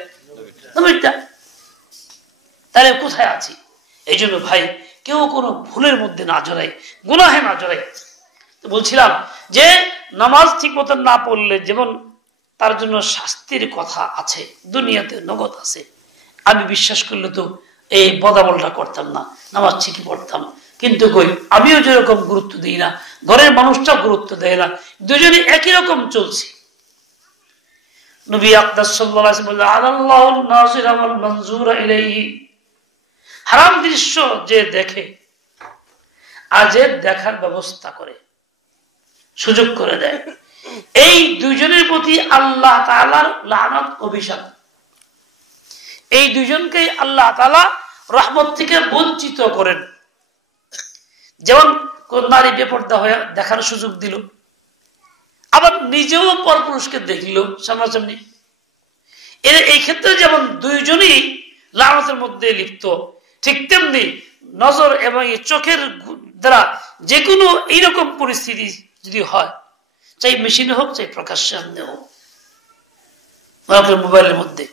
নবীর দেন। তাহলে কোথায় আছি? এই জন্য ভাই, কেউ কোনো ভুলের মধ্যে না জড়াই, গুনাহে না জড়াই। বলছিলাম যে নামাজ ঠিক মতো না পড়লে যেমন তার জন্য শাস্তির কথা আছে, দুনিয়াতে নগদ আছে। আমি বিশ্বাস করলে তো এই বদাবলটা করতাম না, নামাজ ঠিকই পড়তাম। কিন্তু কই, আমিও যেরকম গুরুত্ব দিই না, ঘরের মানুষটাও গুরুত্ব দেয় না, দুজনে একই রকম চলছে। নবী আকরাম সাল্লাল্লাহু আলাইহি ওয়াসাল্লাম বললেন, আল্লাহুল নাযির ওয়াল মানজুর ইলাইহি, হারাম দৃশ্য যে দেখে আর যে দেখার ব্যবস্থা করে, সুযোগ করে দেয়, এই দুইজনের প্রতি আল্লাহ তাআলার লানত, অভিশাপ। এই দুইজনকে আল্লাহ তাআলা রহমত থেকে বঞ্চিত করেন। যেমন কোন নারী বেপরদা হয়ে দেখার সুযোগ দিল, আবার নিজেও পরপুরুষকে দেখল সামনাসামনি, এই ক্ষেত্রে যেমন দুইজনই লানতের মধ্যে লিপ্ত, ঠিক তেমনি নজর এবং চোখের দ্বারা যে কোনো এইরকম পরিস্থিতি যদি হয়, চাই মেশিনে হোক চাই প্রকাশ্যে সামনে হোক। মোবাইলের মধ্যে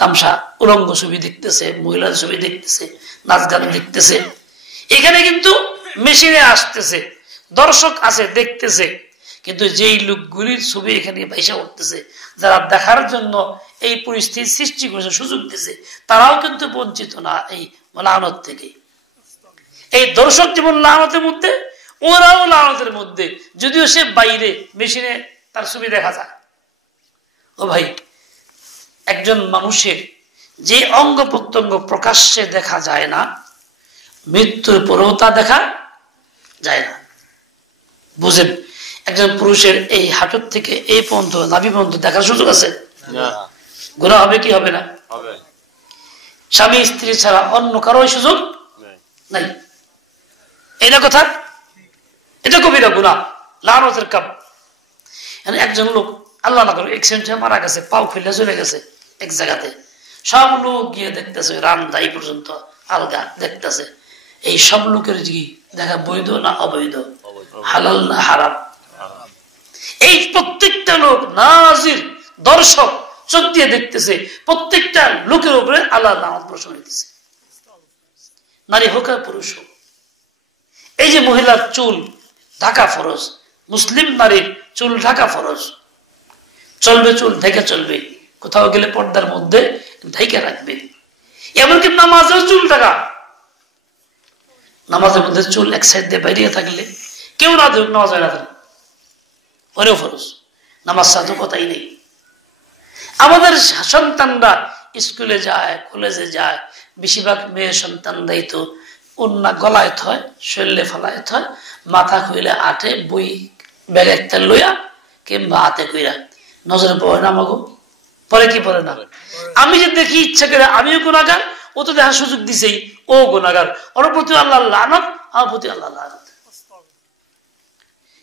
তামসা উলঙ্গ ছবি দেখতেছে, মহিলার ছবি দেখতেছে, নাচ গান দেখতেছে। এখানে কিন্তু মেশিনে আসতেছে, দর্শক আছে দেখতেছে, কিন্তু যেই লোকগুলির ছবি এখানে পয়সা উঠতেছে, যারা দেখার জন্য এই পরিস্থিতি সৃষ্টি করেছে, সুযোগ দিয়েছে, তারাও কিন্তু বঞ্চিত না এই লানত থেকে। এই দর্শক যেমন লানতের মধ্যে, ওরাও লানতের মধ্যে, যদিও সে বাইরে মেশিনে তার ছবি দেখা যায়। ও ভাই, একজন মানুষের যে অঙ্গ প্রত্যঙ্গ প্রকাশ্যে দেখা যায় না, মৃত্যুর পরেও তা দেখা যায় না। বুঝেন, একজন পুরুষের এই হাঁটুর থেকে এই পর্যন্ত, নাভি পর্যন্ত দেখার সুযোগ আছে? গুনাহ হবে কি হবে না? স্বামী স্ত্রী ছাড়া অন্য কারো সুযোগ নাই। এটা কথা, এটা কবিরা গুনাহ, লানতের কাম। একজন লোক আল্লাহ না করে অ্যাক্সিডেন্টে মারা গেছে, পাও খুলে চলে গেছে এক জায়গাতে, সব লোক গিয়ে দেখতেছে, রান্না এই পর্যন্ত আলগা দেখতেছে। এই সব লোকের কি দেখা বৈধ না অবৈধ, হালাল না হারাম? এই প্রত্যেকটা লোক নাজির দর্শক চোখ দিয়ে দেখতেছে, প্রত্যেকটা লোকের উপরে আল্লাহ লানত বর্ষণ হইতেছে, নারী হোক আর পুরুষ হোক। এই যে মহিলার চুল ঢাকা ফরজ, মুসলিম নারীর চুল ঢাকা ফরজ, চলবে চুল ঢেকে চলবে, কোথাও গেলে পর্দার মধ্যে ঢেকে রাখবে। এমনকি নামাজেও চুল ঢাকা, নামাজের মধ্যে চুল এক সাইড দিয়ে বাইরে থাকলে কেউ না দেখুক, নামাজ হয় না থাকলে ওরেও ফরজ, নামাজ সাথে কথাই নেই। আমাদের সন্তানরা স্কুলে যায়, কলেজে যায়, বেশিরভাগ মেয়ে সন্তানরাই তো উন্না গলায়ত হয়, শরীরে ফেলায়ত হয়, মাথা খুইলে আটে, বই ব্যাগ একটা লইয়া কিংবা হাতে কইরা, নজরে পড়ে না মাগো, পরে কি পড়ে না? আমি যে দেখি ইচ্ছা করে, আমিও গুনাহগার, ও তো দেখার সুযোগ দিছেই, ও গুনাহগার, ওর প্রতি আল্লাহ লানত, আমার প্রতি আল্লাহ লানত।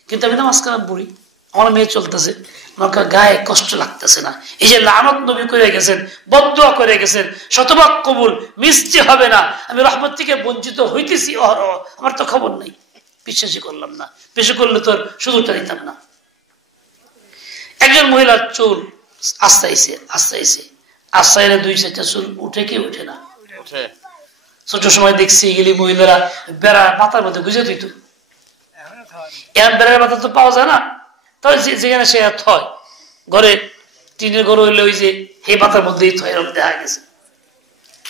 কিন্তু আমি নামাজ কালাম পড়ি, আমার মেয়ে চলতেছে, আমার গায়ে কষ্ট লাগতেছে না। এই যে লানত নবী করে গেছেন, বদদুয়া করে গেছেন, শতভাগ কবুল, মিষ্টি হবে না, আমি রহমত থেকে বঞ্চিত হইতেছি অহরহ, আমার তো খবর নেই, বিশ্বাসই করলাম না। বেশি করলে তোর সুযোগটা নিতাম না। একজন মহিলার চুল আস্তাইছে আস্তাইছে আস্তাইলে 2-4টা চুল উঠে কি উঠে না? ছোট সময় দেখছি এগুলি মহিলারা বেড়া পাতার মধ্যে গুজে দিত, এখন বেড়ার পাতা তো পাওয়া যায় না, তবে যেখানে সে থয়, ঘরে টিনের ঘর হইলে ওই যে এই পাতার মধ্যেই থয়, এরকম দেখা গেছে,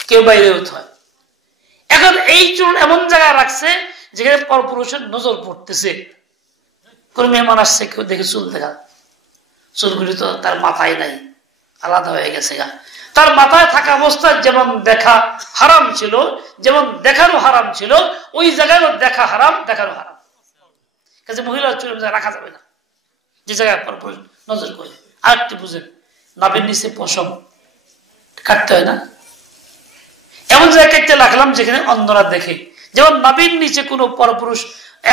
কেউ বাইরেও থয়। এখন এই চুল এমন জায়গায় রাখছে যেখানে পরপুরুষের নজর পড়তেছে, কোন মেহমান আসছে, কেউ দেখে চুল দেখা, চুলগুলি তো তার মাথায় নাই, আলাদা হয়ে গেছে গা। তার মাথায় থাকা অবস্থায় যেমন দেখা হারাম ছিল, যেমন দেখারও হারাম ছিল, ওই জায়গায় দেখা হারাম, দেখারও হারাম। কাজে মহিলার চুল রাখা যাবে না, যে জায়গায় পরপুরুষ নজর করে। আর একটু বুঝেন, নাভির নিচে পশম কাটতে হয় না, এমন জায়গায় কাটতে রাখলাম যেখানে অন্যরা দেখে। যেমন নাভির নিচে কোনো পরপুরুষ,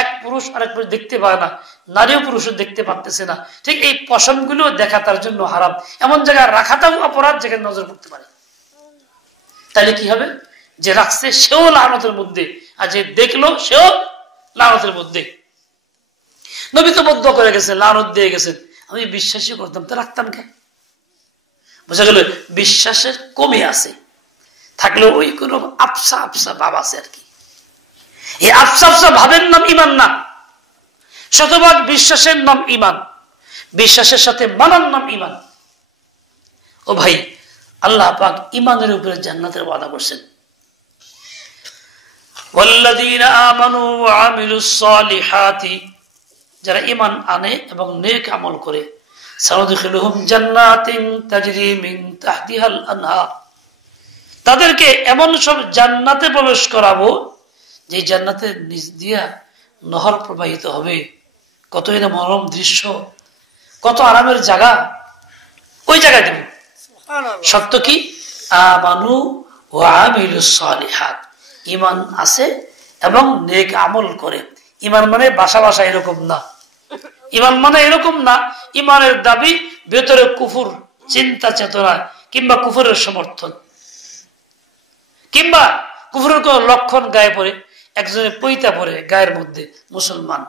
এক পুরুষ আরেক পুরুষ দেখতে পায় না, নারীও পুরুষও দেখতে পারতেছে না, ঠিক এই পশমগুলো দেখা তার জন্য হারাম। এমন জায়গায় রাখাটাও অপরাধ যেখানে নজর পড়তে পারে। তাহলে কি হবে? যে রাখছে সেও লানতের মধ্যে, আর যে দেখলো সেও লানতের মধ্যে। নবী তো বদ্ধ করে গেছেন, লানত দিয়ে গেছেন, আমি বিশ্বাসই করতাম তো রাখতাম কে? বোঝা গেল বিশ্বাসের কমে আছে, থাকলেও ওই কোন আফসা আফসা ভাব আছে আর কি। এই আফসা আফসা ভাবের নাম ইমান না, শতভাগ বিশ্বাসের নাম ইমান, বিশ্বাসের সাথে মানার নাম ইমান। ও ভাই, আল্লাহ পাক ইমানের উপরে জান্নাতের ওয়াদা করছেন। ওয়াল্লাযীনা আমানু ওয়া আমিলুস সালিহাতি, যারা ঈমান আনে এবং নেক আমল করে, সানুদখিলুহুম জান্নাতিন তাজরি মিন তাহতিহাল আনহার, তাদেরকে এমন সব জান্নাতে প্রবেশ করাবো যে জান্নাতের নিচ দিয়া নহর প্রবাহিত হবে। কতই না মনোরম দৃশ্য, কত আরামের জায়গা, ওই জায়গায় দেব। শর্ত কি? আমানু ওয়া আমিলুস সালিহাত, ঈমান আছে এবং নেক আমল করে। ঈমান মানে বাসা বাসা এরকম না, ঈমান মানে এরকম না, ঈমানের দাবি ভেতরে কুফর চিন্তা চেতনা কিংবা কুফরের সমর্থন কিংবা কুফরের কোন লক্ষণ গায়ে পড়ে, একজনের পৈতা পড়ে গায়ের মধ্যে মুসলমান,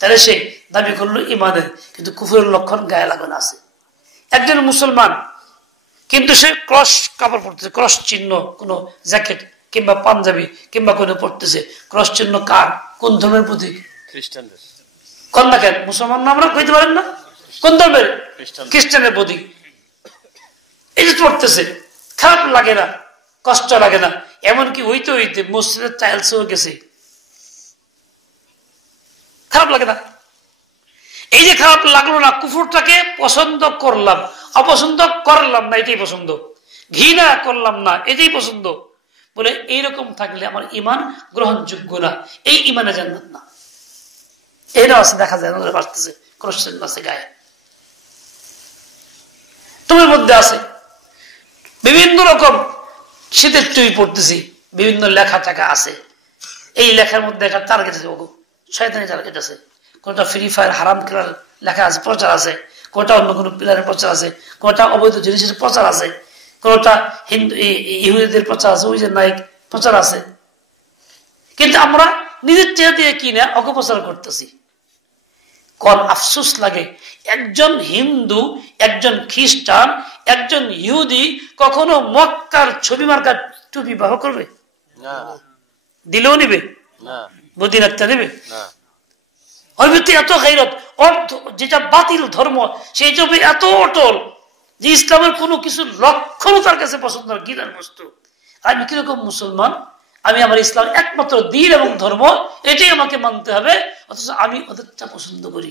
তাহলে সে দাবি করলো ইমানের, কিন্তু কুফরের লক্ষণ গায়ে লাগানো আছে। একজন মুসলমান কিন্তু সে ক্রস কাপড় পরতেছে, ক্রস চিহ্ন কোন জ্যাকেট কিংবা পাঞ্জাবি কিংবা কোনো পড়তেছে, ক্রস চিহ্ন কার, কোন ধর্মের প্রতীক? খ্রিস্টানদের। কোন দেখেন মুসলমান না আমরা কইতে পারেন না, কোন ধর্মের? খ্রিস্টানের প্রতীক। এই যে পড়তেছে, খারাপ লাগে না, কষ্ট লাগে না? এমনকি হইতে হইতে মসজিদের টাইলস হয়ে গেছে, খারাপ লাগে না? এই যে খারাপ লাগলো না, কুফরটাকে পছন্দ করলাম, অপছন্দ করলাম না, এটাই পছন্দ, ঘৃণা করলাম না, এটাই পছন্দ, বলে এইরকম থাকলে আমার ইমান গ্রহণযোগ্য না, এই ইমানে জান্নাত না। এরা আছে, দেখা যায় বাঁচতেছে, ক্রসের আছে গায়ে, তোমার মধ্যে আছে বিভিন্ন রকম শীতের টুই পড়তেছি, বিভিন্ন লেখা টাকা আছে, এই লেখার মধ্যে একটা টার্গেট আছে, শয়তানি টার্গেট আছে, কোনটা ফ্রি ফায়ার হারাম খেলার লেখা আছে, প্রচার আছে, কোনটা অন্য কোনো প্লেয়ারের প্রচার আছে, কোনটা অবৈধ জিনিসের প্রচার আছে, কোনটা হিন্দু ইহুদিদের প্রচার আছে, ওই যে নায়ক প্রচার আছে। কিন্তু আমরা নিজের চেয়ে দিয়ে কিনে অপপ্রচার করতেছি। কোন আফসোস লাগে, একজন হিন্দু, একজন খ্রিস্টান, একজন ইহুদি কখনো মক্কার ছবি মার্কার টুপি ব্যবহার করবে? দিলেও নিবে? মদিনাটা নেবে? ওর ভিত্তি এত গায়রত, যেটা বাতিল ধর্ম সেই ছবি এত অটল যে ইসলামের কোনো কিছু লক্ষণও তার কাছে পছন্দ না, ঘৃণার বস্তু। আমি কিরকম মুসলমান, আমি আমার ইসলাম একমাত্র দিন এবং ধর্ম, এটাই আমাকে মানতে হবে, অথচ আমি ওদেরটা পছন্দ করি,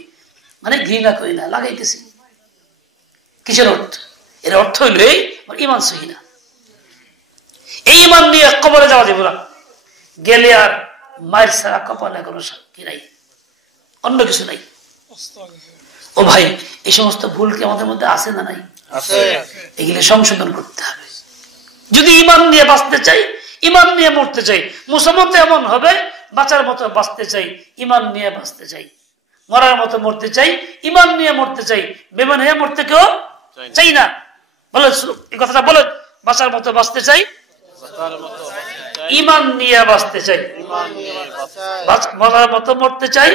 মানে ঘৃণা করি না, লাগাইতেছি। কিসের অর্থ? এর অর্থ হইল এই আমার ইমান সহি না। এই ইমান নিয়ে কবরে যাওয়া যাবে না, গেলে আর মায়ের ছাড়া কপালে কোনো শান্তি নাই, অন্য কিছু নাই। ও ভাই, এই সমস্ত ভুল কি আমাদের মধ্যে আছে না নাই? এগুলো সংশোধন করতে হবে। যদি ইমান নিয়ে বাঁচতে চাই, ইমান নিয়ে মরতে চাই, মুসলমান তো এমন হবে, বাঁচার মতো বাঁচতে চাই, ইমান নিয়ে বাঁচতে চাই, মরার মতো মরতে চাই, ইমান নিয়ে মরতে চাই, বেমান হয়ে মরতে কেউ চাই না। বলে এই কথাটা বলে, বাঁচার মতো বাঁচতে চাই, ইমান নিয়ে বাঁচতে চাই, মরার মতো মরতে চাই,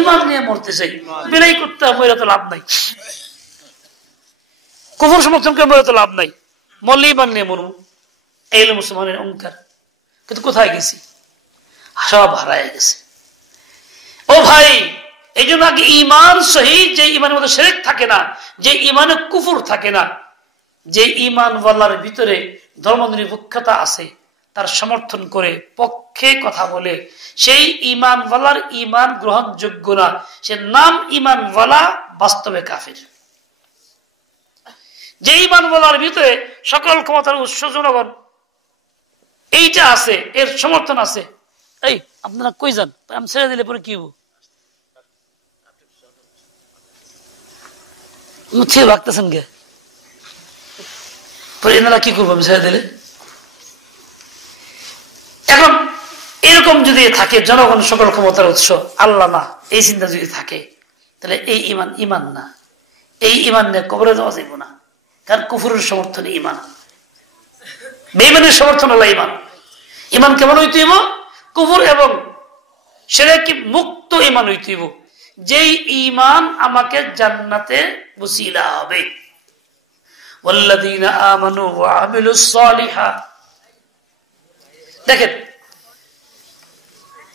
ইমান নিয়ে মরতে চাই। বিলাই করতে মরে তো লাভ নাই, কুফর সমর্থন করে মরে তো লাভ নাই, মরলে ইমান নিয়ে মরবো, এই হলো মুসলমানের অহংকার। কিন্তু কোথায় গেছি? সব হারায় গেছে। ও ভাই, এই জন্য আগে ইমান সহি, যে ইমানের মধ্যে শিরক থাকে না, যে ইমানে কুফর থাকে না, যে ইমান ওয়ালার ভিতরে ধর্ম নিরপেক্ষতা আছে, তার সমর্থন করে পক্ষে কথা বলে, সেই ইমান ওয়ালার ইমান গ্রহণযোগ্য না, সে নাম ইমান ওয়ালা, বাস্তবে কাফের। যে ইমান ওয়ালার ভিতরে সকল ক্ষমতার উৎস জনগণ, এইটা আছে, এর সমর্থন আছে, এই আপনারা কই যান, আমি ছেড়ে দিলে পরে কি হবো? ভাবতেছেন গে এনারা কি করবো আমি ছেড়ে দিলে? এখন এরকম যদি থাকে, জনগণ সকল ক্ষমতার উৎস, আল্লাহ না, এই চিন্তা যদি থাকে, তাহলে এই ইমান ইমান না, এই ইমান নিয়ে কবরে যাওয়া যাইব না। কারণ কুফুরের সমর্থনে ইমান, বেঈমানের সমর্থন হলো ইমান। ইমান কেমন হইতে হইব? কুফর এবং শিরক মুক্ত ইমান হইতে হইব, যেই ইমান আমাকে জান্নাতে ওসিলা হবে। ওয়াল্লাযীনা আমানু ওয়া আমিলুস সালিহাত। দেখেন,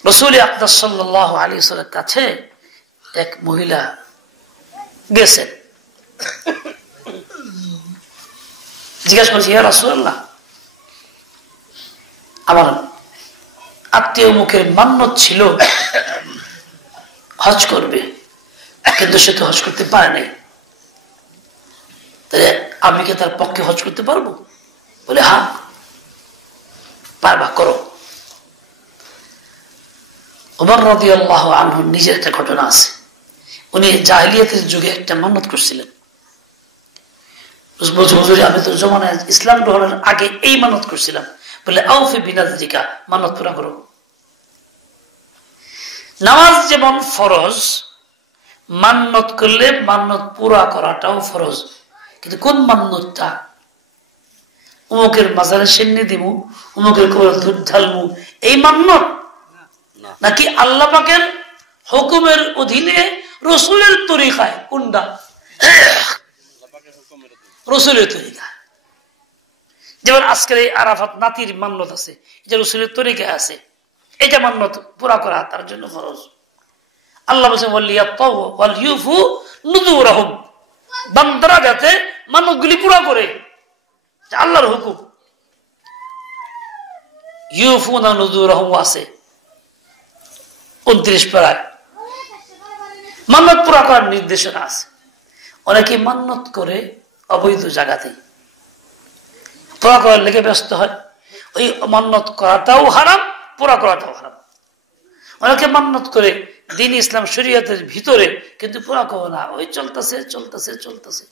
রাসূল আকরাম সাল্লাল্লাহু আলাইহি ওয়াসাল্লামের কাছে এক মহিলা গেছেন, জিজ্ঞাসা করছি, ইয়া রাসূলুল্লাহ, আমার আত্মীয় মুখের মান্যত ছিল হজ করবে, কিন্তু সে তো হজ করতে পারে নাই, তাহলে আমি কি তার পক্ষে হজ করতে পারবো? বলে হ্যাঁ পারবা, করো। ওমর রাদিয়াল্লাহু আনহু নিজের একটা ঘটনা আছে, উনি জাহেলিয়াতের যুগে একটা মান্যত করছিলেন। আমি তো জমানায় ইসলাম গ্রহণের আগে এই মানত করছিলাম, বলে আউফি বিনাজরিকা, মানত পুরা করো। নামাজ যেমন ফরজ, মান্নত করলে মান্নত পুরা করাটাও ফরজ। কিন্তু কোন মান্নতটা? উমুকের মাজারে সেন্নি দিমু, উমুকের করে দুধ ঢালমু, এই মান্নত? নাকি আল্লাহ পাকের হুকুমের অধীনে রসুলের তরিকায়। কোনটা? রসুলের তরিকা। যেমন আজকের এই আরাফাত নাতির মান্যত আছে, এটা রসুলের তরিকায় আছে, এটা মান্যত পুরা করা তার জন্য ফরজ। আল্লাহ বলছেন বান্দারা যাতে মান্যতগুলি পুরা করে, আল্লাহর হুকুম। ইউফুনা নুযুরহুম আছে 29 পারায় মান্যত পুরা করার নির্দেশনা আছে। অনেকে মান্যত করে অবৈধ জায়গাতে, পুরা করার লেগে ব্যস্ত হয়, ওই মান্যত করাটাও হারাম, পুরা করাটাও হারাম। অনেকে মান্যত করে দ্বীন ইসলাম শরীয়তের ভিতরে, কিন্তু পুরা করবো না, ওই চলতেছে চলতেছে চলতেছে।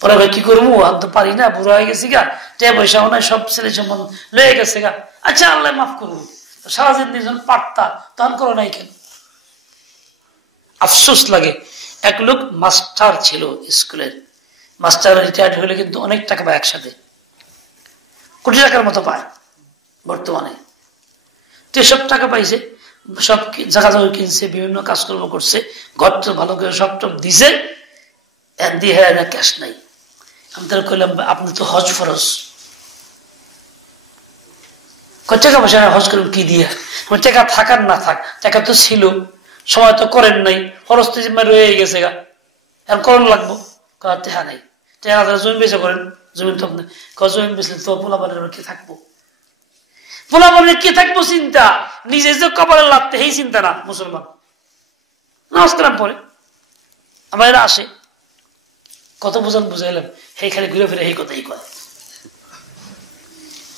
পরে ভাই কি করবো, আমি তো পারি না, বুড়ো হয়ে গেছি গা, টাকা পয়সা নাই, সব ছেলে সম্বন্ধ লয়ে গেছে গা, আচ্ছা আল্লাহ মাফ করবো। সারা জিন্দগি যখন পারতা তখন করো নাই কেন? আফসোস লাগে। এক লোক মাস্টার ছিল স্কুলের, মাস্টার রিটায়ার্ড হলে কিন্তু অনেক টাকা পায়, একসাথে কোটি টাকার মতো পায় বর্তমানে। সব টাকা পাইছে, সব জায়গা জায়গা কিনছে, বিভিন্ন কাজকর্ম করছে, ঘরটা ভালো করে সব টপ দিছে, দিয়ে ক্যাশ নাই। আমি তাহলে কইলাম আপনি তো হজ ফরজ, টাকা পয়সা হজ করবেন কি দিয়ে? টাকা থাকার না থাক, টাকা তো ছিল, সময় তো করেন নাই, খরচ তো রয়ে গেছে গা, এখন করণ লাগবো। টাকা নাই, টাকা জমি বেচে করেন, জমি তো আপনি জমি বেচলে তো পোলাপানের কি থাকবো, পোলাপানের কি থাকবো চিন্তা, নিজে যে কপালে লাগতে সেই চিন্তা না। মুসলমান নামাজ কালাম পরে আমার এরা আসে, কত বোঝান বুঝাইলাম, সেই খালি ঘুরে ফিরে এই কথাই কয়।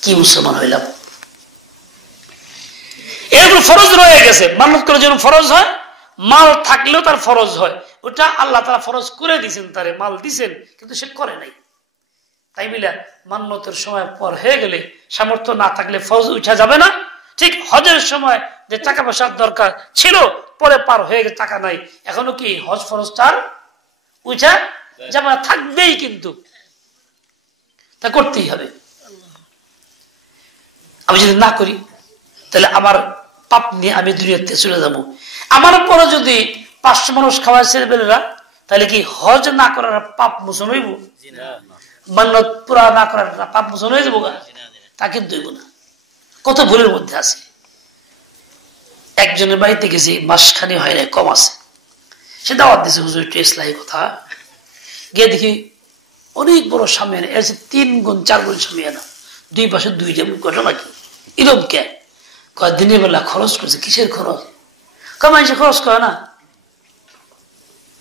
কি মুসলমান হইলাম? এরকম ফরজ রয়ে গেছে, মান্যত করে যেন ফরজ হয়, মাল থাকলেও তার ফরজ হয়। ওটা আল্লাহ তারা ফরজ করে দিয়েছেন, তারে মাল দিছেন, কিন্তু সে করে নাই। তাই মিলা মান্যতের সময় পর হয়ে গেলে, সামর্থ্য না থাকলে ফরজ উঠা যাবে না। ঠিক হজের সময় যে টাকা পয়সার দরকার ছিল, পরে পার হয়ে গেছে, টাকা নাই, এখনো কি হজ ফরজটার উঠা যাবে না, থাকবেই, কিন্তু তা করতেই হবে। আমি যদি না করি তাহলে আমার পাপ নিয়ে আমি দুনিয়াতে চলে যাব। আমার পরে যদি 500 মানুষ খাওয়ায় ছেলেবেলেরা, তাহলে কি হজ না করার পাপ মোচন হইব? মান্যত পুরা না করার পাপ মোচন হয়ে যাবো? তা কিন্তু হইব না। কত ভুলের মধ্যে আছে। একজনের বাড়িতে গেছি, মাসখানি হয় না, কম আছে, সে দাওয়াত দিছে, হুজুর একটু ইসলাহি কথা। গিয়ে দেখি অনেক বড় সামিয়ানা, এর 3 গুণ 4 গুণ সামিয়ানা, 2 পাশে 2টা। ঘটনা কি এরকম? কে কয় দিনের বেলা খরচ করছে। কিসের খরচ? মানুষে খরচ করে না,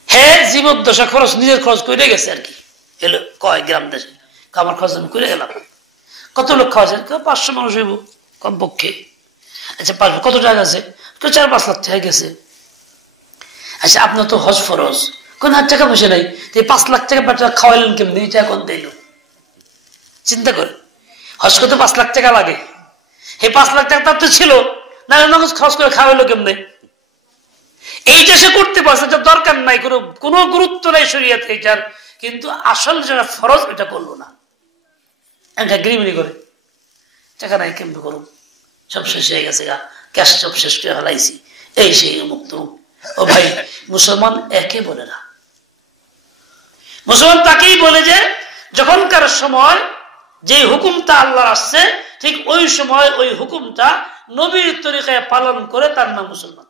হ্যাঁ জীবদ্দশা খরচ, নিজের খরচ করে গেছে আর কি। এলো কয় গ্রাম দেশে, আমার খরচ আমি করে গেলাম। কত লোক খাওয়া যায়? 500 মানুষ হইব কমপক্ষে। আচ্ছা 5 কত টাকা আছে? 4-5 লাখ টাকা গেছে। আচ্ছা আপনার তো হজ ফরজ, কোন হাত টাকা পয়সা নাই, 5 লাখ টাকা খাওয়াইলেন কেমনি? এটা এখন দিল, চিন্তা করে। হজ করতে 5 লাখ টাকা লাগে, এই 5 লাখ টাকা তার তো ছিল না, খরচ করে খাওয়াইলো কেমনে? এইটা সে করতে পারছে, এটা দরকার নাই, কোনো গুরুত্ব নাই শরীয়তে এটার, কিন্তু আসল যেটা ফরজ এটা করলো না, এটা গিরিমিরি করে। টাকা নাই কেমনে করুন, সব শেষ হয়ে গেছে গা, ক্যাশ সব শেষ করে ফেলাইছি, এই সেই মুক্ত। ও ভাই, মুসলমান একে বলে না, মুসলমান তাকেই বলে যে যখনকার সময় যে হুকুমটা আল্লাহর আসছে, ঠিক ওই সময় ওই হুকুমটা নবীর তরিকায় পালন করে, তার নাম মুসলমান।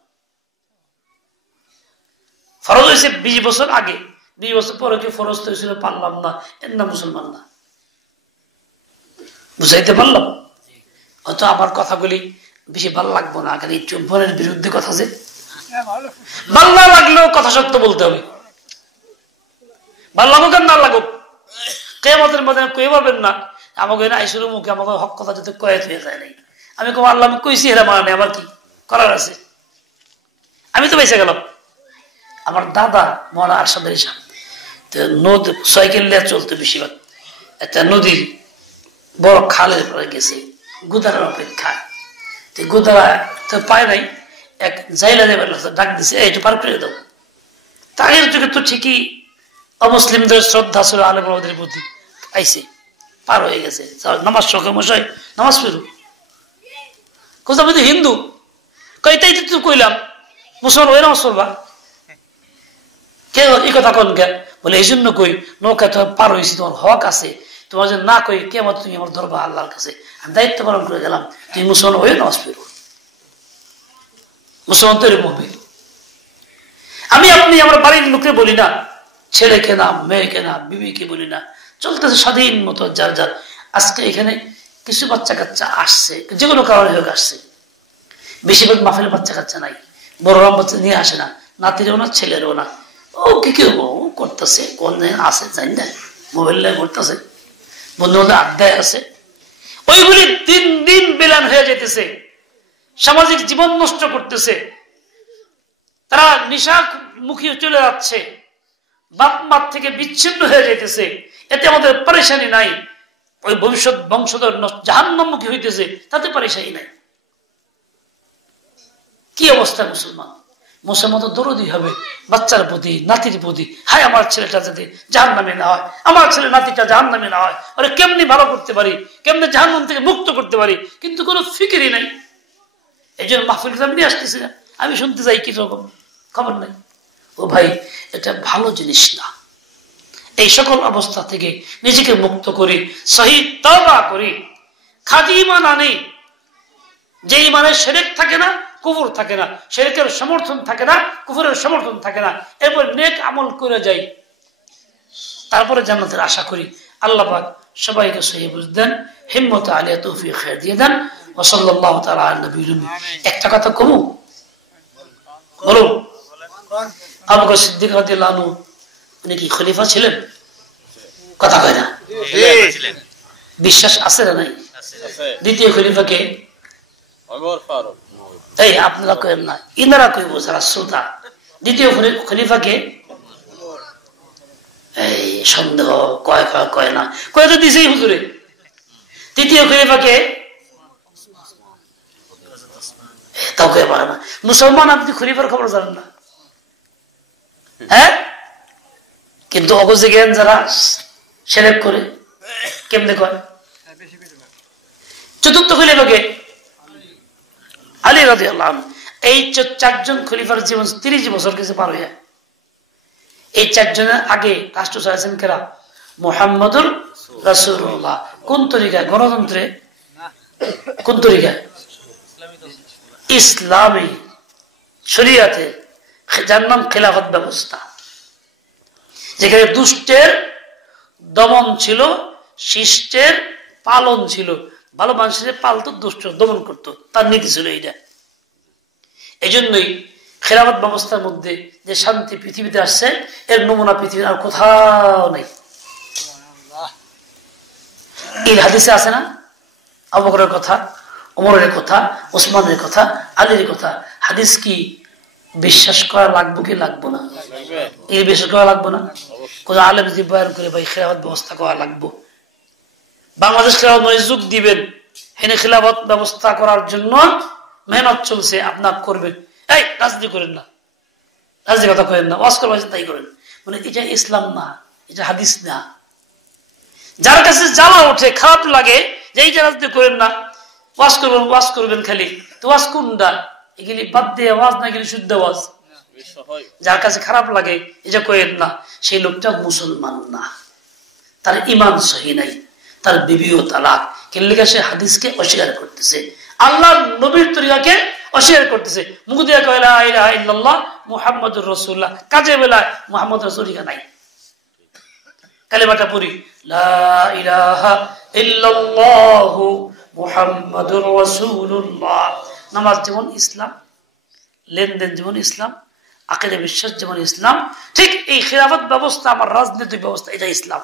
ফরজ হয়েছে 20 বছর আগে, 20 বছর পরে কি ফরজ হয়েছিল পারলাম না, এর নাম মুসলমান না। বুঝাইতে পারলাম? হয়তো আমার কথাগুলি বেশি ভালো লাগবো না, কারণ এই চুম্বনের বিরুদ্ধে কথা, যে ভালো না লাগলেও কথা সত্য বলতে হবে। ভালো লাগুক আর না লাগুক, কিয়ামতের মধ্যে কয়ে পারবেন না আমাকে না আইসুর মুখে আমাকে হক কথা যদি কয়েত হয়ে যায় নাই, আমি কম আল্লাহ আমি কইছি হেরা মানা নেই, আমার কি করার আছে? আমি তো বেঁচে গেলাম। আমার দাদা মৌলানা আরশাদের হিসাব নদী সাইকেল নিয়ে চলতো বেশিরভাগ, একটা নদীর বড় খালের পরে গেছে, গুদারার অপেক্ষা, গুদারা তো পায় নাই, এক জাইলা যাবে ডাক দিছে, এইটা পার করে দাও। তাদের যুগে তো ঠিকই অমুসলিমদের শ্রদ্ধা ছিল আলেমদের প্রতি, আইসে পার হয়ে গেছে, নামাজ শখে মশাই নামাজ পড়ু, আমি তো হিন্দু, কইতাই তো কইলাম মুসলমান ওই নামাজ পড়বা কে এই কথা কোন কে বলে এই জন্য কই নৌকা তো পার হয়েছি তোমার হক আছে তোমার জন্য না কই কেমন তুমি আমার ধরবা আল্লাহর কাছে আমি দায়িত্ব পালন করে গেলাম তুমি মুসলমান হয়ে নামাজ পড়ো মুসলমান তো এরকম হবে আমি আপনি আমার বাড়ির লোককে বলি না ছেলেকে না মেয়েকে না বিবিকে বলি না চলতেছে স্বাধীন মতো যার যার আজকে এখানে কিছু বাচ্চা কাচ্চা আসছে যে কোনো কারণে হোক আসছে বেশিরভাগ মাহফিলে বাচ্চা কাচ্চা নাই বড়রাম বাচ্চা নিয়ে আসে না নাতিরও না ছেলেরও না ও কি কি করতেছে কোন আছে জানি না মোবাইল করতেছে বন্ধু বান্ধব আড্ডায় আছে ওইগুলি দিন দিন বেলান হয়ে যেতেছে সামাজিক জীবন নষ্ট করতেছে তারা নিশা মুখী চলে যাচ্ছে বাপ মার থেকে বিচ্ছিন্ন হয়ে যাইতেছে এতে আমাদের পরেশানি নাই ওই ভবিষ্যৎ বংশধর জাহান্নামমুখী হইতেছে তাতে পরেশানি নাই কি অবস্থা মুসলমান মুসলমান তো দরদি হবে বাচ্চার প্রতি নাতির প্রতি হায় আমার ছেলেটা যাতে জাহান্নামে না হয় আমার ছেলে নাতিটা জাহান্নামে না হয় আরে কেমনি ভালো করতে পারি কেমনি জাহান্নাম থেকে মুক্ত করতে পারি কিন্তু কোনো ফিকিরই নাই এই জন্য মাহফিল নিয়ে আসতেছি না আমি শুনতে চাই কি রকম খবর নাই ও ভাই এটা ভালো জিনিস না এই সকল অবস্থা থেকে নিজেকে মুক্ত করি সহি তওবা করি খাঁটি ঈমান আনি যে ঈমানে শিরক থাকে না কুফর থাকে না শিরকের সমর্থন থাকে না কুফরের সমর্থন থাকে না এরপর নেক আমল করে যাই তারপরে জান্নাতের আশা করি আল্লাহ পাক সবাইকে সহি বুঝ দেন হিম্মত আলিয়া তৌফিক খায়র দিয়ে দেন ওয়া সাল্লাল্লাহু তাআলা আলা নবিয়্যিনা একটা কথা কমু বলুন আবু বকর সিদ্দিক রাদিয়াল্লাহু আনহু উনি কি খলিফা ছিলেন কথা কয় না বিশ্বাস আছে না নাই দ্বিতীয় খলিফা কে ওমর ফারুক এই আপনারা কইেন না ইনারা কইবো যারা শ্রোতা দ্বিতীয় খলিফা কে এই সন্দেহ কয় না কয় তো দিছেই হুজুরে তৃতীয় খলিফা কে তাও কয় পারে না মুসলমান আপনি খলিফার খবর জানেন না হ্যাঁ কিন্তু অবশ্যই জ্ঞান যারা শিরক করে কেমনে কয় চতুর্থ খলিফা কে আলী রাদিয়াল্লাহু আনহু এই চারজন খলিফার জীবন 30 বছর কিছু পার হয়ে এই চারজনের আগে রাষ্ট্র চালাইছেন কেরা মুহাম্মদুর রাসূলুল্লাহ কোন তরিকায় গণতন্ত্রে কোন তরিকায় ইসলামী শরীয়তে যার নাম খেলাফত ব্যবস্থা যেখানে দুষ্টের দমন ছিল শিষ্টের পালন ছিল ভালো মানুষের পালতো দুষ্ট দমন করতো তার নীতি ছিল এইটা এই জন্যই খেলাফত ব্যবস্থার মধ্যে যে শান্তি পৃথিবীতে আসছে এর নমুনা পৃথিবীর আর কোথাও নেই এই হাদিসে আছে না আবু বকরের কথা ওমরের কথা ওসমানের কথা আলীর কথা হাদিস কি বিশ্বাস করা লাগবে কি লাগবো না এই বিশ্বাস করা লাগবো না কোন আলেম যদি বয়ান করে ভাই খেলাফত ব্যবস্থা করা লাগবো বাংলাদেশ খেলাফত যোগ দিবেন হেনে খেলাফত ব্যবস্থা করার জন্য মেহনত চলছে আপনার করবেন এই রাজনীতি করেন না রাজনীতি কথা করেন না ওয়াজ করবেন তাই করেন মানে এটা ইসলাম না এটা হাদিস না যার কাছে জ্বালা ওঠে খারাপ লাগে যে এই যে রাজনীতি করেন না ওয়াজ করবেন খালি তো ওয়াজ কোনটা এগুলি বাদ দিয়ে আওয়াজ না এগুলি শুদ্ধ আওয়াজ যার কাছে খারাপ লাগে এটা করেন না সেই লোকটা মুসলমান না তার ঈমান সহি নাই তার বিবিও তালাক কেনলিকা সে হাদিসকে অস্বীকার করতেছে আল্লাহর নবীর তরিকাকে অস্বীকার করতেছে মুখ দিয়ে কয় লা ইলাহা ইল্লাল্লাহ মুহাম্মাদুর রাসূলুল্লাহ কাজে বেলায় মুহাম্মদ রাসূলুল্লাহ নাই কালেমাটা পড়ি লা ইলাহা ইল্লাল্লাহ মুহাম্মাদুর রাসূলুল্লাহ নামাজ যেমন ইসলাম লেনদেন যেমন ইসলাম আকীদা বিশ্বাস যেমন ইসলাম ঠিক এই খেলাফত ব্যবস্থা আমার রাজনৈতিক ব্যবস্থা এটা ইসলাম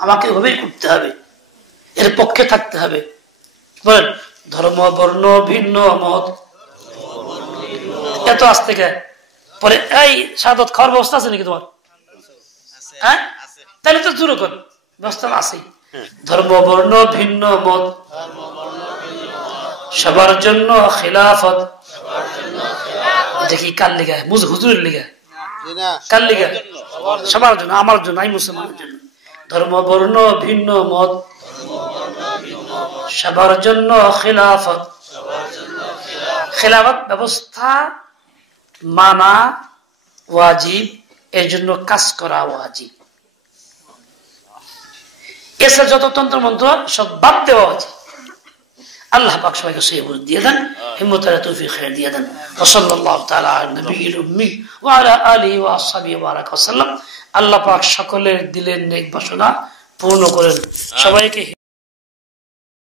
আমাকে এভাবেই করতে হবে এর পক্ষে থাকতে হবে বলেন ধর্ম বর্ণ ভিন্ন মত এত আজ থেকে পরে এই শাহাদাত খাওয়ার ব্যবস্থা আছে নাকি তোমার হ্যাঁ তাহলে তো জোরে কর ব্যবস্থা আছে ধর্ম বর্ণ ভিন্ন মত সবার জন্য খিলাফত এটা কি কার লিগা হুজুরের লিগা কার লিগা সবার জন্য আমার জন্য আমি মুসলমানের জন্য ধর্ম বর্ণ ভিন্ন মত সবার জন্য খিলাফত খেলাফত ব্যবস্থা মানা ওয়াজিব, এর জন্য কাজ করা ওয়াজিব। এছাড়া যত তন্ত্র মন্ত্র সব বাদ দেওয়া উচিত। আল্লাহ পাক সবাইকে সহি বুঝ দিয়ে দেন, হিম্মত আর তৌফিক খায়ের দিয়ে দেন। ওয়া সাল্লাল্লাহু তাআলা আলা নবিয়িল উম্মি ওয়া আলা আলিহি ওয়া আসহাবিহি ওয়া বারাকা ওয়া সাল্লাম। আল্লাহ পাক সকলের দিলের নেক বাসনা পূর্ণ করেন, সবাইকে